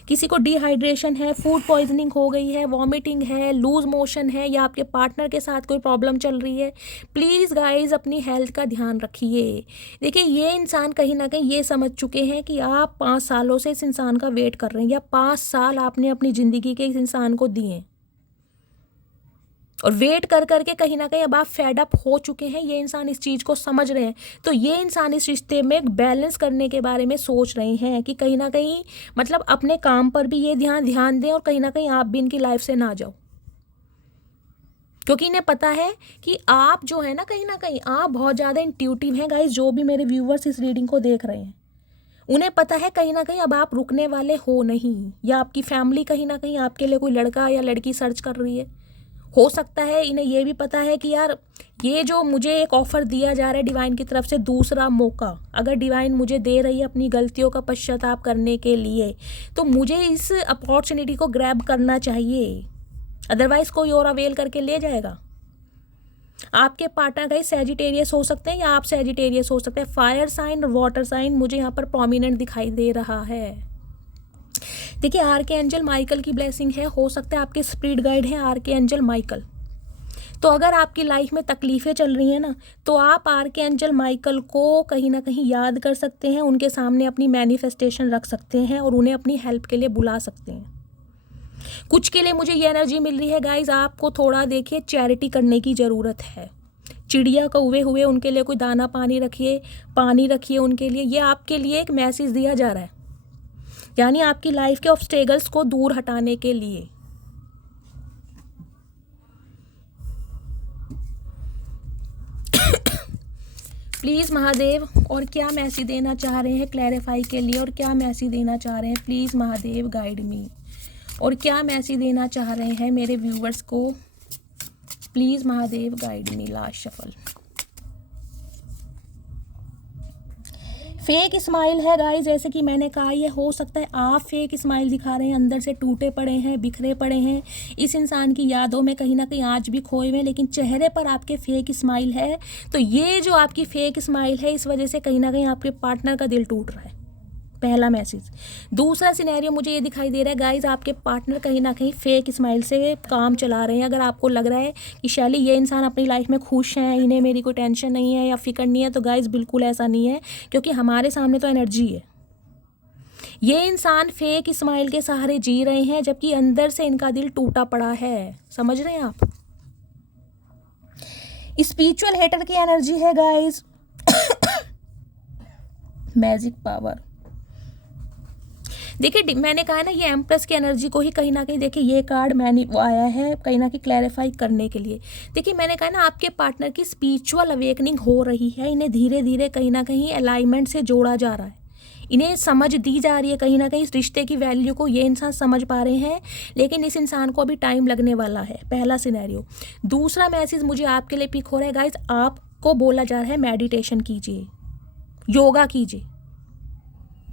किसी को डिहाइड्रेशन है, फूड पॉइजनिंग हो गई है, वॉमिटिंग है, लूज मोशन है, या आपके पार्टनर के साथ कोई प्रॉब्लम चल रही है। प्लीज़ गाइज अपनी हेल्थ का ध्यान रखिए। देखिए, ये इंसान कहीं ना कहीं ये समझ चुके हैं कि आप 5 सालों से इस इंसान का वेट कर रहे हैं, या 5 साल आपने अपनी ज़िंदगी के इस इंसान को दिए, और वेट कर करके कहीं ना कहीं अब आप फेड अप हो चुके हैं। ये इंसान इस चीज़ को समझ रहे हैं, तो ये इंसान इस रिश्ते में बैलेंस करने के बारे में सोच रहे हैं कि कहीं ना कहीं मतलब अपने काम पर भी ये ध्यान दें, और कहीं ना कहीं आप भी इनकी लाइफ से ना जाओ, क्योंकि इन्हें पता है कि आप जो है ना, कहीं ना कहीं आप बहुत ज़्यादा इंट्यूटिव हैं गाइस। जो भी मेरे व्यूवर्स इस रीडिंग को देख रहे हैं, उन्हें पता है कहीं ना कहीं अब आप रुकने वाले हो नहीं, या आपकी फैमिली कहीं ना कहीं आपके लिए कोई लड़का या लड़की सर्च कर रही है। हो सकता है इन्हें ये भी पता है कि यार ये जो मुझे एक ऑफ़र दिया जा रहा है डिवाइन की तरफ से, दूसरा मौका अगर डिवाइन मुझे दे रही है अपनी गलतियों का पश्चाताप करने के लिए, तो मुझे इस अपॉर्चुनिटी को ग्रैब करना चाहिए, अदरवाइज़ कोई और अवेल करके ले जाएगा। आपके पार्टनर गाइस सैजिटेरियस हो सकते हैं, या आप सैजिटेरियस हो सकते हैं। फायर साइन और वाटर साइन मुझे यहाँ पर प्रोमिनेंट दिखाई दे रहा है। देखिए, आर्के एंजल माइकल की ब्लेसिंग है, हो सकता है आपके स्पिरिट गाइड हैं आर्के एंजल माइकल। तो अगर आपकी लाइफ में तकलीफ़ें चल रही हैं ना, तो आप आर्के एंजल माइकल को कहीं ना कहीं याद कर सकते हैं, उनके सामने अपनी मैनिफेस्टेशन रख सकते हैं और उन्हें अपनी हेल्प के लिए बुला सकते हैं। कुछ के लिए मुझे ये एनर्जी मिल रही है गाइज, आपको थोड़ा देखिए चैरिटी करने की ज़रूरत है। चिड़िया कौवे हुए, उनके लिए कोई दाना पानी रखिए, पानी रखिए उनके लिए। ये आपके लिए एक मैसेज दिया जा रहा है, यानी आपकी लाइफ के ऑब्स्टेकल्स को दूर हटाने के लिए। प्लीज़ महादेव, और क्या मैसेज देना चाह रहे हैं क्लैरिफाई के लिए, और क्या मैसेज देना चाह रहे हैं, प्लीज़ महादेव गाइड मी। और क्या मैसेज देना चाह रहे हैं मेरे व्यूवर्स को, please Mahadev guide me. Last shuffle. Fake smile है गाइस, जैसे कि मैंने कहा, ये हो सकता है आप फेक स्माइल दिखा रहे हैं, अंदर से टूटे पड़े हैं, बिखरे पड़े हैं, इस इंसान की यादों में कहीं ना कहीं आज भी खोए हुए हैं, लेकिन चेहरे पर आपके फेक स्माइल है। तो ये जो आपकी फेक स्माइल है, इस वजह से कहीं ना कहीं आपके पार्टनर का दिल टूट रहा है, पहला मैसेज। दूसरा सिनेरियो मुझे ये दिखाई दे रहा है गाइस, आपके पार्टनर कहीं ना कहीं फेक स्माइल से काम चला रहे हैं। अगर आपको लग रहा है कि शैली ये इंसान अपनी लाइफ में खुश हैं, इन्हें मेरी कोई टेंशन नहीं है या फिक्र नहीं है, तो गाइस बिल्कुल ऐसा नहीं है, क्योंकि हमारे सामने तो एनर्जी है। ये इंसान फेक स्माइल के सहारे जी रहे हैं, जबकि अंदर से इनका दिल टूटा पड़ा है। समझ रहे हैं आप? स्पिरिचुअल हेटर की एनर्जी है गाइस। मैजिक पावर, देखिए मैंने कहा है ना, ये एम्प्रेस की एनर्जी को ही कहीं ना कहीं, देखिए ये कार्ड मैंने आया है कहीं ना कहीं क्लैरिफाई करने के लिए। देखिए मैंने कहा ना, आपके पार्टनर की स्पिरिचुअल अवेकनिंग हो रही है, इन्हें धीरे धीरे कहीं ना कहीं अलाइनमेंट से जोड़ा जा रहा है, इन्हें समझ दी जा रही है कहीं ना कहीं, इस रिश्ते की वैल्यू को ये इंसान समझ पा रहे हैं, लेकिन इस इंसान को अभी टाइम लगने वाला है, पहला सिनेरियो। दूसरा मैसेज मुझे आपके लिए पिक हो रहा है गाइज, आपको बोला जा रहा है मेडिटेशन कीजिए, योगा कीजिए,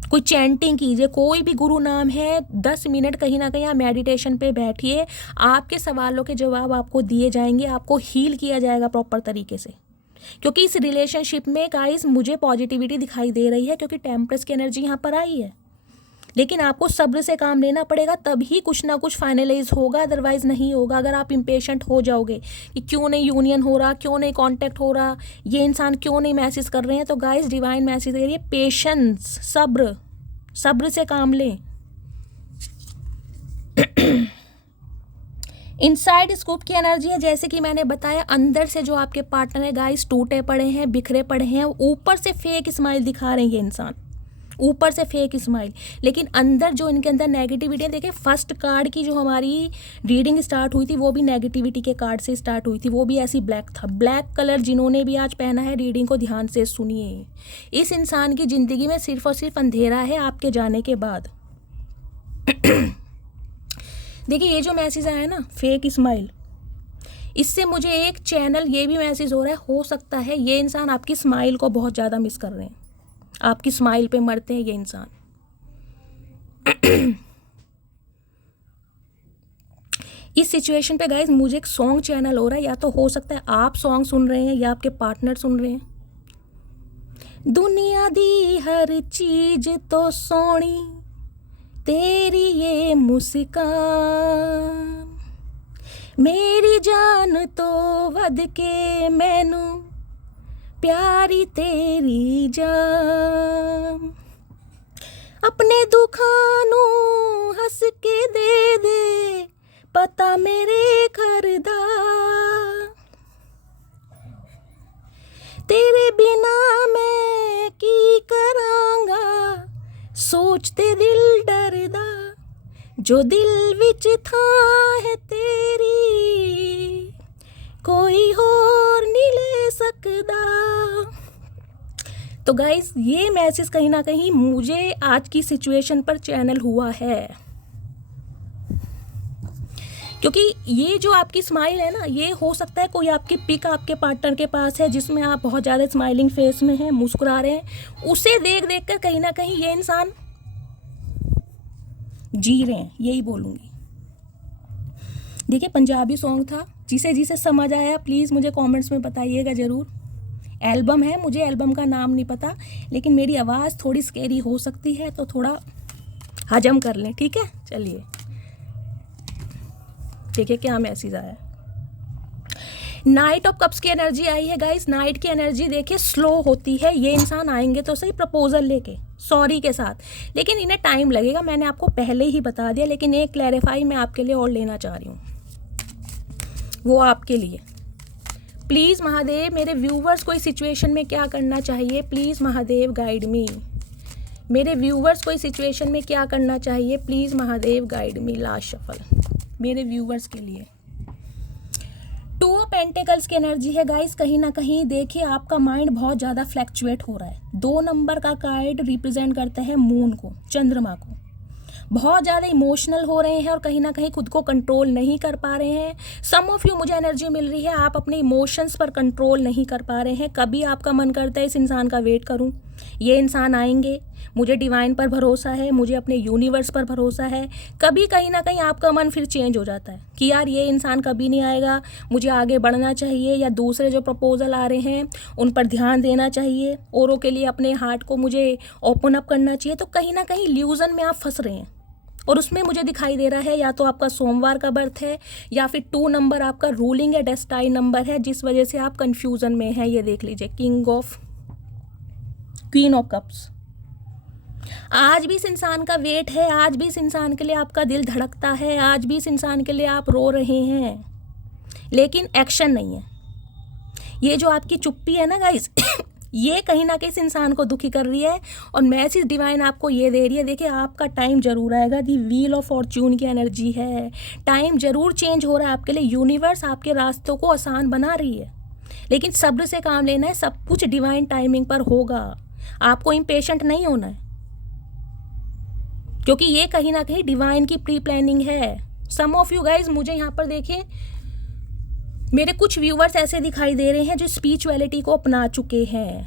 कोई चैंटिंग कीजिए, कोई भी गुरु नाम है, 10 मिनट कहीं ना कहीं आप मेडिटेशन पे बैठिए, आपके सवालों के जवाब आपको दिए जाएंगे, आपको हील किया जाएगा प्रॉपर तरीके से। क्योंकि इस रिलेशनशिप में गाइस मुझे पॉजिटिविटी दिखाई दे रही है, क्योंकि टेम्परेस की एनर्जी यहाँ पर आई है, लेकिन आपको सब्र से काम लेना पड़ेगा, तभी कुछ ना कुछ फाइनलाइज होगा, अदरवाइज नहीं होगा। अगर आप इम्पेशेंट हो जाओगे कि क्यों नहीं यूनियन हो रहा, क्यों नहीं कांटेक्ट हो रहा, ये इंसान क्यों नहीं मैसेज कर रहे हैं, तो गाइस डिवाइन मैसेज दे रही है पेशेंस, सब्र, सब्र से काम लें। इनसाइड स्कूप की एनर्जी है, जैसे कि मैंने बताया, अंदर से जो आपके पार्टनर है गाइस टूटे पड़े हैं, बिखरे पड़े हैं, ऊपर से फेक स्माइल दिखा रहे हैं ये इंसान, ऊपर से फेक स्माइल, लेकिन अंदर जो इनके अंदर नेगेटिविटी है। देखिए फर्स्ट कार्ड की जो हमारी रीडिंग स्टार्ट हुई थी, वो भी नेगेटिविटी के कार्ड से स्टार्ट हुई थी, वो भी ऐसी ब्लैक था। ब्लैक कलर जिन्होंने भी आज पहना है, रीडिंग को ध्यान से सुनिए। इस इंसान की ज़िंदगी में सिर्फ और सिर्फ अंधेरा है आपके जाने के बाद। देखिए ये जो मैसेज आया है ना, फेक स्माइल, इससे मुझे एक चैनल ये भी मैसेज हो रहा है, हो सकता है ये इंसान आपकी स्माइल को बहुत ज़्यादा मिस कर रहे हैं, आपकी स्माइल पे मरते हैं ये इंसान। इस सिचुएशन पे गाइज मुझे एक सॉन्ग चैनल हो रहा है, या तो हो सकता है आप सॉन्ग सुन रहे हैं या आपके पार्टनर सुन रहे हैं। दुनिया दी हर चीज तो सोनी, तेरी ये मुस्कान, मेरी जान तो वध के मैनू प्यारी तेरी जान, अपने दुखां नूं हस के दे दे पता मेरे घर दा, तेरे बिना मैं की करांगा, सोचते दिल डरदा, जो दिल विच था है तेरी, कोई होर नहीं ले सकदा। तो गाइस ये मैसेज कहीं ना कहीं मुझे आज की सिचुएशन पर चैनल हुआ है, क्योंकि ये जो आपकी स्माइल है ना, ये हो सकता है कोई आपकी पिक आपके पार्टनर के पास है जिसमें आप बहुत ज़्यादा स्माइलिंग फेस में हैं, मुस्कुरा रहे हैं, उसे देख देख कर कहीं ना कहीं ये इंसान जी रहे हैं, यही बोलूँगी। देखिए पंजाबी सॉन्ग था, जिसे जिसे समझ आया प्लीज़ मुझे कमेंट्स में बताइएगा ज़रूर। एल्बम है, मुझे एल्बम का नाम नहीं पता, लेकिन मेरी आवाज़ थोड़ी स्केरी हो सकती है, तो थोड़ा हजम कर लें, ठीक है। चलिए देखिए क्या मैसेज आया। नाइट ऑफ कप्स की एनर्जी आई है गाइस। नाइट की एनर्जी देखिए स्लो होती है, ये इंसान आएंगे तो सही प्रपोजल लेके, सॉरी के साथ, लेकिन इन्हें टाइम लगेगा, मैंने आपको पहले ही बता दिया, लेकिन एक क्लैरिफाई मैं आपके लिए और लेना चाह रही हूँ, वो आपके लिए प्लीज़ महादेव, मेरे व्यूवर्स को इस सिचुएशन में क्या करना चाहिए, प्लीज़ महादेव गाइड मी। मेरे व्यूवर्स को इस सिचुएशन में क्या करना चाहिए, please Mahadev guide me. Last shuffle मेरे व्यूवर्स के लिए। 2 ऑफ पेंटिकल्स की एनर्जी है गाइस। कहीं ना कहीं देखिए आपका माइंड बहुत ज़्यादा फ्लैक्चुएट हो रहा है। 2 नंबर का कार्ड रिप्रेजेंट करता है मून को, चंद्रमा को। बहुत ज़्यादा इमोशनल हो रहे हैं और कहीं ना कहीं खुद को कंट्रोल नहीं कर पा रहे हैं। सम ऑफ यू, मुझे एनर्जी मिल रही है आप अपने इमोशंस पर कंट्रोल नहीं कर पा रहे हैं। कभी आपका मन करता है इस इंसान का वेट करूं, ये इंसान आएंगे, मुझे डिवाइन पर भरोसा है, मुझे अपने यूनिवर्स पर भरोसा है। कभी कहीं ना कहीं आपका मन फिर चेंज हो जाता है कि यार ये इंसान कभी नहीं आएगा, मुझे आगे बढ़ना चाहिए, या दूसरे जो प्रपोजल आ रहे हैं उन पर ध्यान देना चाहिए, औरों के लिए अपने हार्ट को मुझे ओपन अप करना चाहिए। तो कहीं ना कहीं इल्यूजन में आप फंस रहे हैं और उसमें मुझे दिखाई दे रहा है या तो आपका सोमवार का बर्थ है या फिर 2 नंबर आपका रूलिंग या डेस्टाइन नंबर है, जिस वजह से आप कंफ्यूजन में हैं। ये देख लीजिए, क्वीन ऑफ कप्स। आज भी इस इंसान का वेट है, आज भी इस इंसान के लिए आपका दिल धड़कता है, आज भी इस इंसान के लिए आप रो रहे हैं, लेकिन एक्शन नहीं है। ये जो आपकी चुप्पी है ना गाइस ये कहीं ना कहीं इस इंसान को दुखी कर रही है और मैसेज डिवाइन आपको ये दे रही है, देखिए आपका टाइम जरूर आएगा। दी व्हील ऑफ फॉर्च्यून की एनर्जी है, टाइम जरूर चेंज हो रहा है आपके लिए। यूनिवर्स आपके रास्तों को आसान बना रही है, लेकिन सब्र से काम लेना है। सब कुछ डिवाइन टाइमिंग पर होगा, आपको इम्पेशेंट नहीं होना है, क्योंकि ये कहीं ना कहीं डिवाइन की प्री प्लानिंग है। सम ऑफ यू गाइज, मुझे यहाँ पर देखिए मेरे कुछ व्यूवर्स ऐसे दिखाई दे रहे हैं जो स्पिरिचुअलिटी को अपना चुके हैं,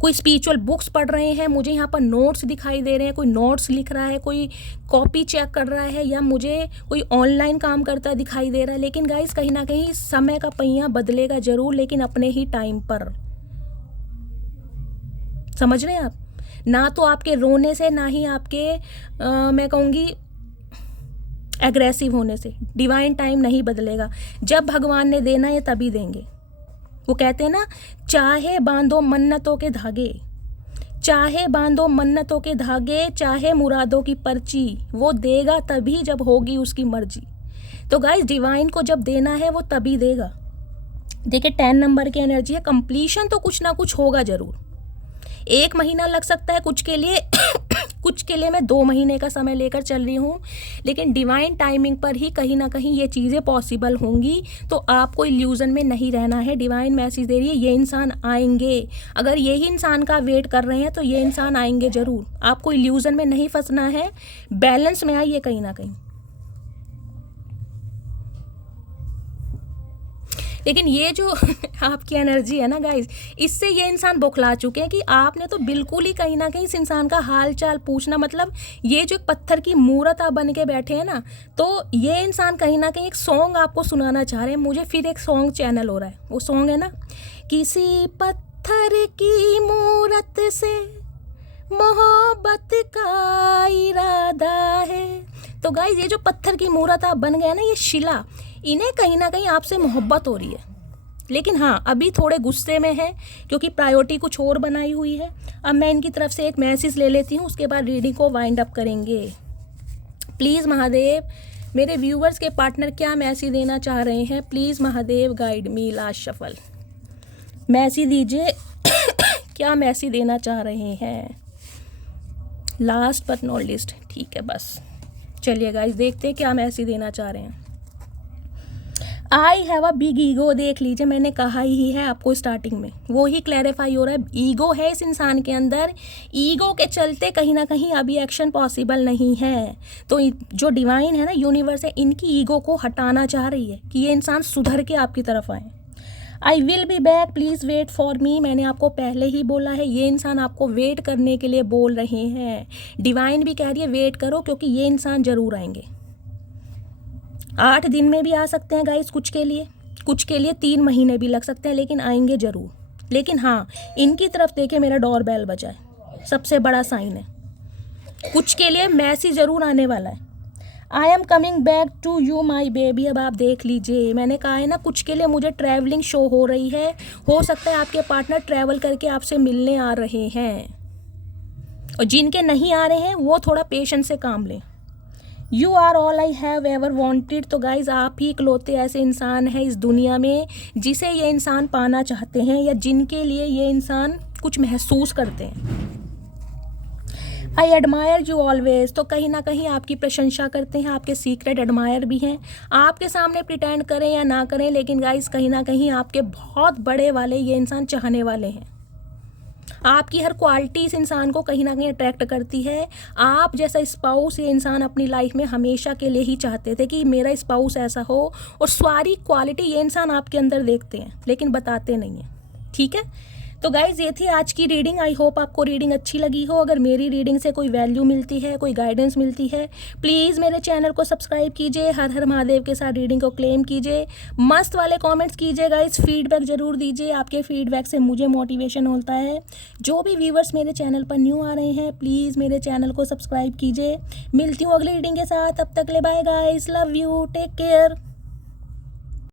कोई स्पिरिचुअल बुक्स पढ़ रहे हैं, मुझे यहाँ पर नोट्स दिखाई दे रहे हैं, कोई नोट्स लिख रहा है, कोई कॉपी चेक कर रहा है, या मुझे कोई ऑनलाइन काम करता दिखाई दे रहा है। लेकिन गाइस कहीं ना कहीं समय का पहिया बदलेगा जरूर, लेकिन अपने ही टाइम पर। समझ रहे हैं आप? ना तो आपके रोने से, ना ही आपके मैं कहूँगी एग्रेसिव होने से डिवाइन टाइम नहीं बदलेगा। जब भगवान ने देना है तभी देंगे। वो कहते हैं ना, चाहे बांधो मन्नतों के धागे, चाहे बांधो मन्नतों के धागे, चाहे मुरादों की पर्ची, वो देगा तभी जब होगी उसकी मर्जी। तो गाइस डिवाइन को जब देना है वो तभी देगा। देखिए 10 नंबर की एनर्जी है, कंप्लीशन तो कुछ ना कुछ होगा जरूर। 1 महीना लग सकता है कुछ के लिए कुछ के लिए मैं 2 महीने का समय लेकर चल रही हूँ, लेकिन डिवाइन टाइमिंग पर ही कहीं ना कहीं ये चीज़ें पॉसिबल होंगी। तो आपको इल्यूजन में नहीं रहना है। डिवाइन मैसेज दे रही है ये इंसान आएंगे। अगर यही इंसान का वेट कर रहे हैं तो ये इंसान आएंगे ज़रूर। आपको इल्यूजन में नहीं फंसना है, बैलेंस में आइए कहीं ना कहीं। लेकिन ये जो आपकी एनर्जी है ना गाइस, इससे ये इंसान बौखला चुके हैं कि आपने तो बिल्कुल ही कहीं ना कहीं इस इंसान का हाल चाल पूछना, मतलब ये जो पत्थर की मूर्त आप बन के बैठे हैं ना, तो ये इंसान कहीं ना कहीं एक सॉन्ग आपको सुनाना चाह रहे हैं। मुझे फिर एक सॉन्ग चैनल हो रहा है, वो सॉन्ग है ना, किसी पत्थर की मूर्त से मोहब्बत का इरादा है। तो गाइस ये जो पत्थर की मूर्त आप बन गए ना, ये शिला, इन्हें कहीं ना कहीं आपसे मोहब्बत हो रही है। लेकिन हाँ, अभी थोड़े गुस्से में है क्योंकि प्रायोरिटी कुछ और बनाई हुई है। अब मैं इनकी तरफ से एक मैसेज ले लेती हूँ, उसके बाद रीडिंग को वाइंड अप करेंगे। प्लीज़ महादेव, मेरे व्यूवर्स के पार्टनर क्या मैसेज देना चाह रहे हैं, please Mahadev guide me. Last shuffle message दीजिए क्या मैसेज देना चाह रहे हैं, लास्ट बट नॉट लीस्ट। ठीक है, बस चलिए गाइस देखते हैं क्या मैसेज देना चाह रहे हैं। I have a big ego, देख लीजिए मैंने कहा ही है आपको स्टार्टिंग में, वो ही क्लैरिफाई हो रहा है। ईगो है इस इंसान के अंदर, ईगो के चलते कहीं ना कहीं अभी एक्शन पॉसिबल नहीं है। तो जो डिवाइन है ना, यूनिवर्स है, इनकी ईगो को हटाना चाह रही है कि ये इंसान सुधर के आपकी तरफ आए। I will be back, please wait for me, मैंने आपको पहले ही बोला है, ये इंसान आपको वेट करने के लिए बोल रहे हैं। डिवाइन भी कह रही है वेट करो, क्योंकि ये इंसान ज़रूर आएंगे। 8 दिन में भी आ सकते हैं गाइस, कुछ के लिए 3 महीने भी लग सकते हैं, लेकिन आएंगे ज़रूर। लेकिन हाँ, इनकी तरफ देखिए मेरा डोर बेल बजा है, सबसे बड़ा साइन है। कुछ के लिए मैसेज ज़रूर आने वाला है। I am coming back to you my baby. अब आप देख लीजिए, मैंने कहा है ना, कुछ के लिए मुझे ट्रैवलिंग शो हो रही है। हो सकता है आपके पार्टनर ट्रैवल करके आपसे मिलने आ रहे हैं, और जिनके नहीं आ रहे हैं वो थोड़ा पेशेंस से काम लें। You are all I have ever wanted. तो गाइज आप ही इकलौते ऐसे इंसान हैं इस दुनिया में जिसे ये इंसान पाना चाहते हैं या जिनके लिए ये इंसान कुछ महसूस करते हैं। I admire you always. तो कहीं ना कहीं आपकी प्रशंसा करते हैं, आपके सीक्रेट एडमायर भी हैं। आपके सामने प्रिटेंड करें या ना करें, लेकिन गाइज कहीं ना कहीं आपके बहुत बड़े वाले ये इंसान चाहने वाले हैं। आपकी हर क्वालिटी इस इंसान को कहीं ना कहीं अट्रैक्ट करती है। आप जैसा स्पाउस ये इंसान अपनी लाइफ में हमेशा के लिए ही चाहते थे कि मेरा स्पाउस ऐसा हो, और सारी क्वालिटी ये इंसान आपके अंदर देखते हैं लेकिन बताते नहीं हैं। ठीक है, तो गाइज़ ये थी आज की रीडिंग। आई होप आपको रीडिंग अच्छी लगी हो। अगर मेरी रीडिंग से कोई वैल्यू मिलती है, कोई गाइडेंस मिलती है, प्लीज़ मेरे चैनल को सब्सक्राइब कीजिए। हर हर महादेव के साथ रीडिंग को क्लेम कीजिए। मस्त वाले कमेंट्स कीजिए गाइज़, फीडबैक ज़रूर दीजिए। आपके फीडबैक से मुझे मोटिवेशन होता है। जो भी व्यूवर्स मेरे चैनल पर न्यू आ रहे हैं, प्लीज़ मेरे चैनल को सब्सक्राइब कीजिए। मिलती हूँ अगली रीडिंग के साथ, तब तक ले bye guys, love you, take care.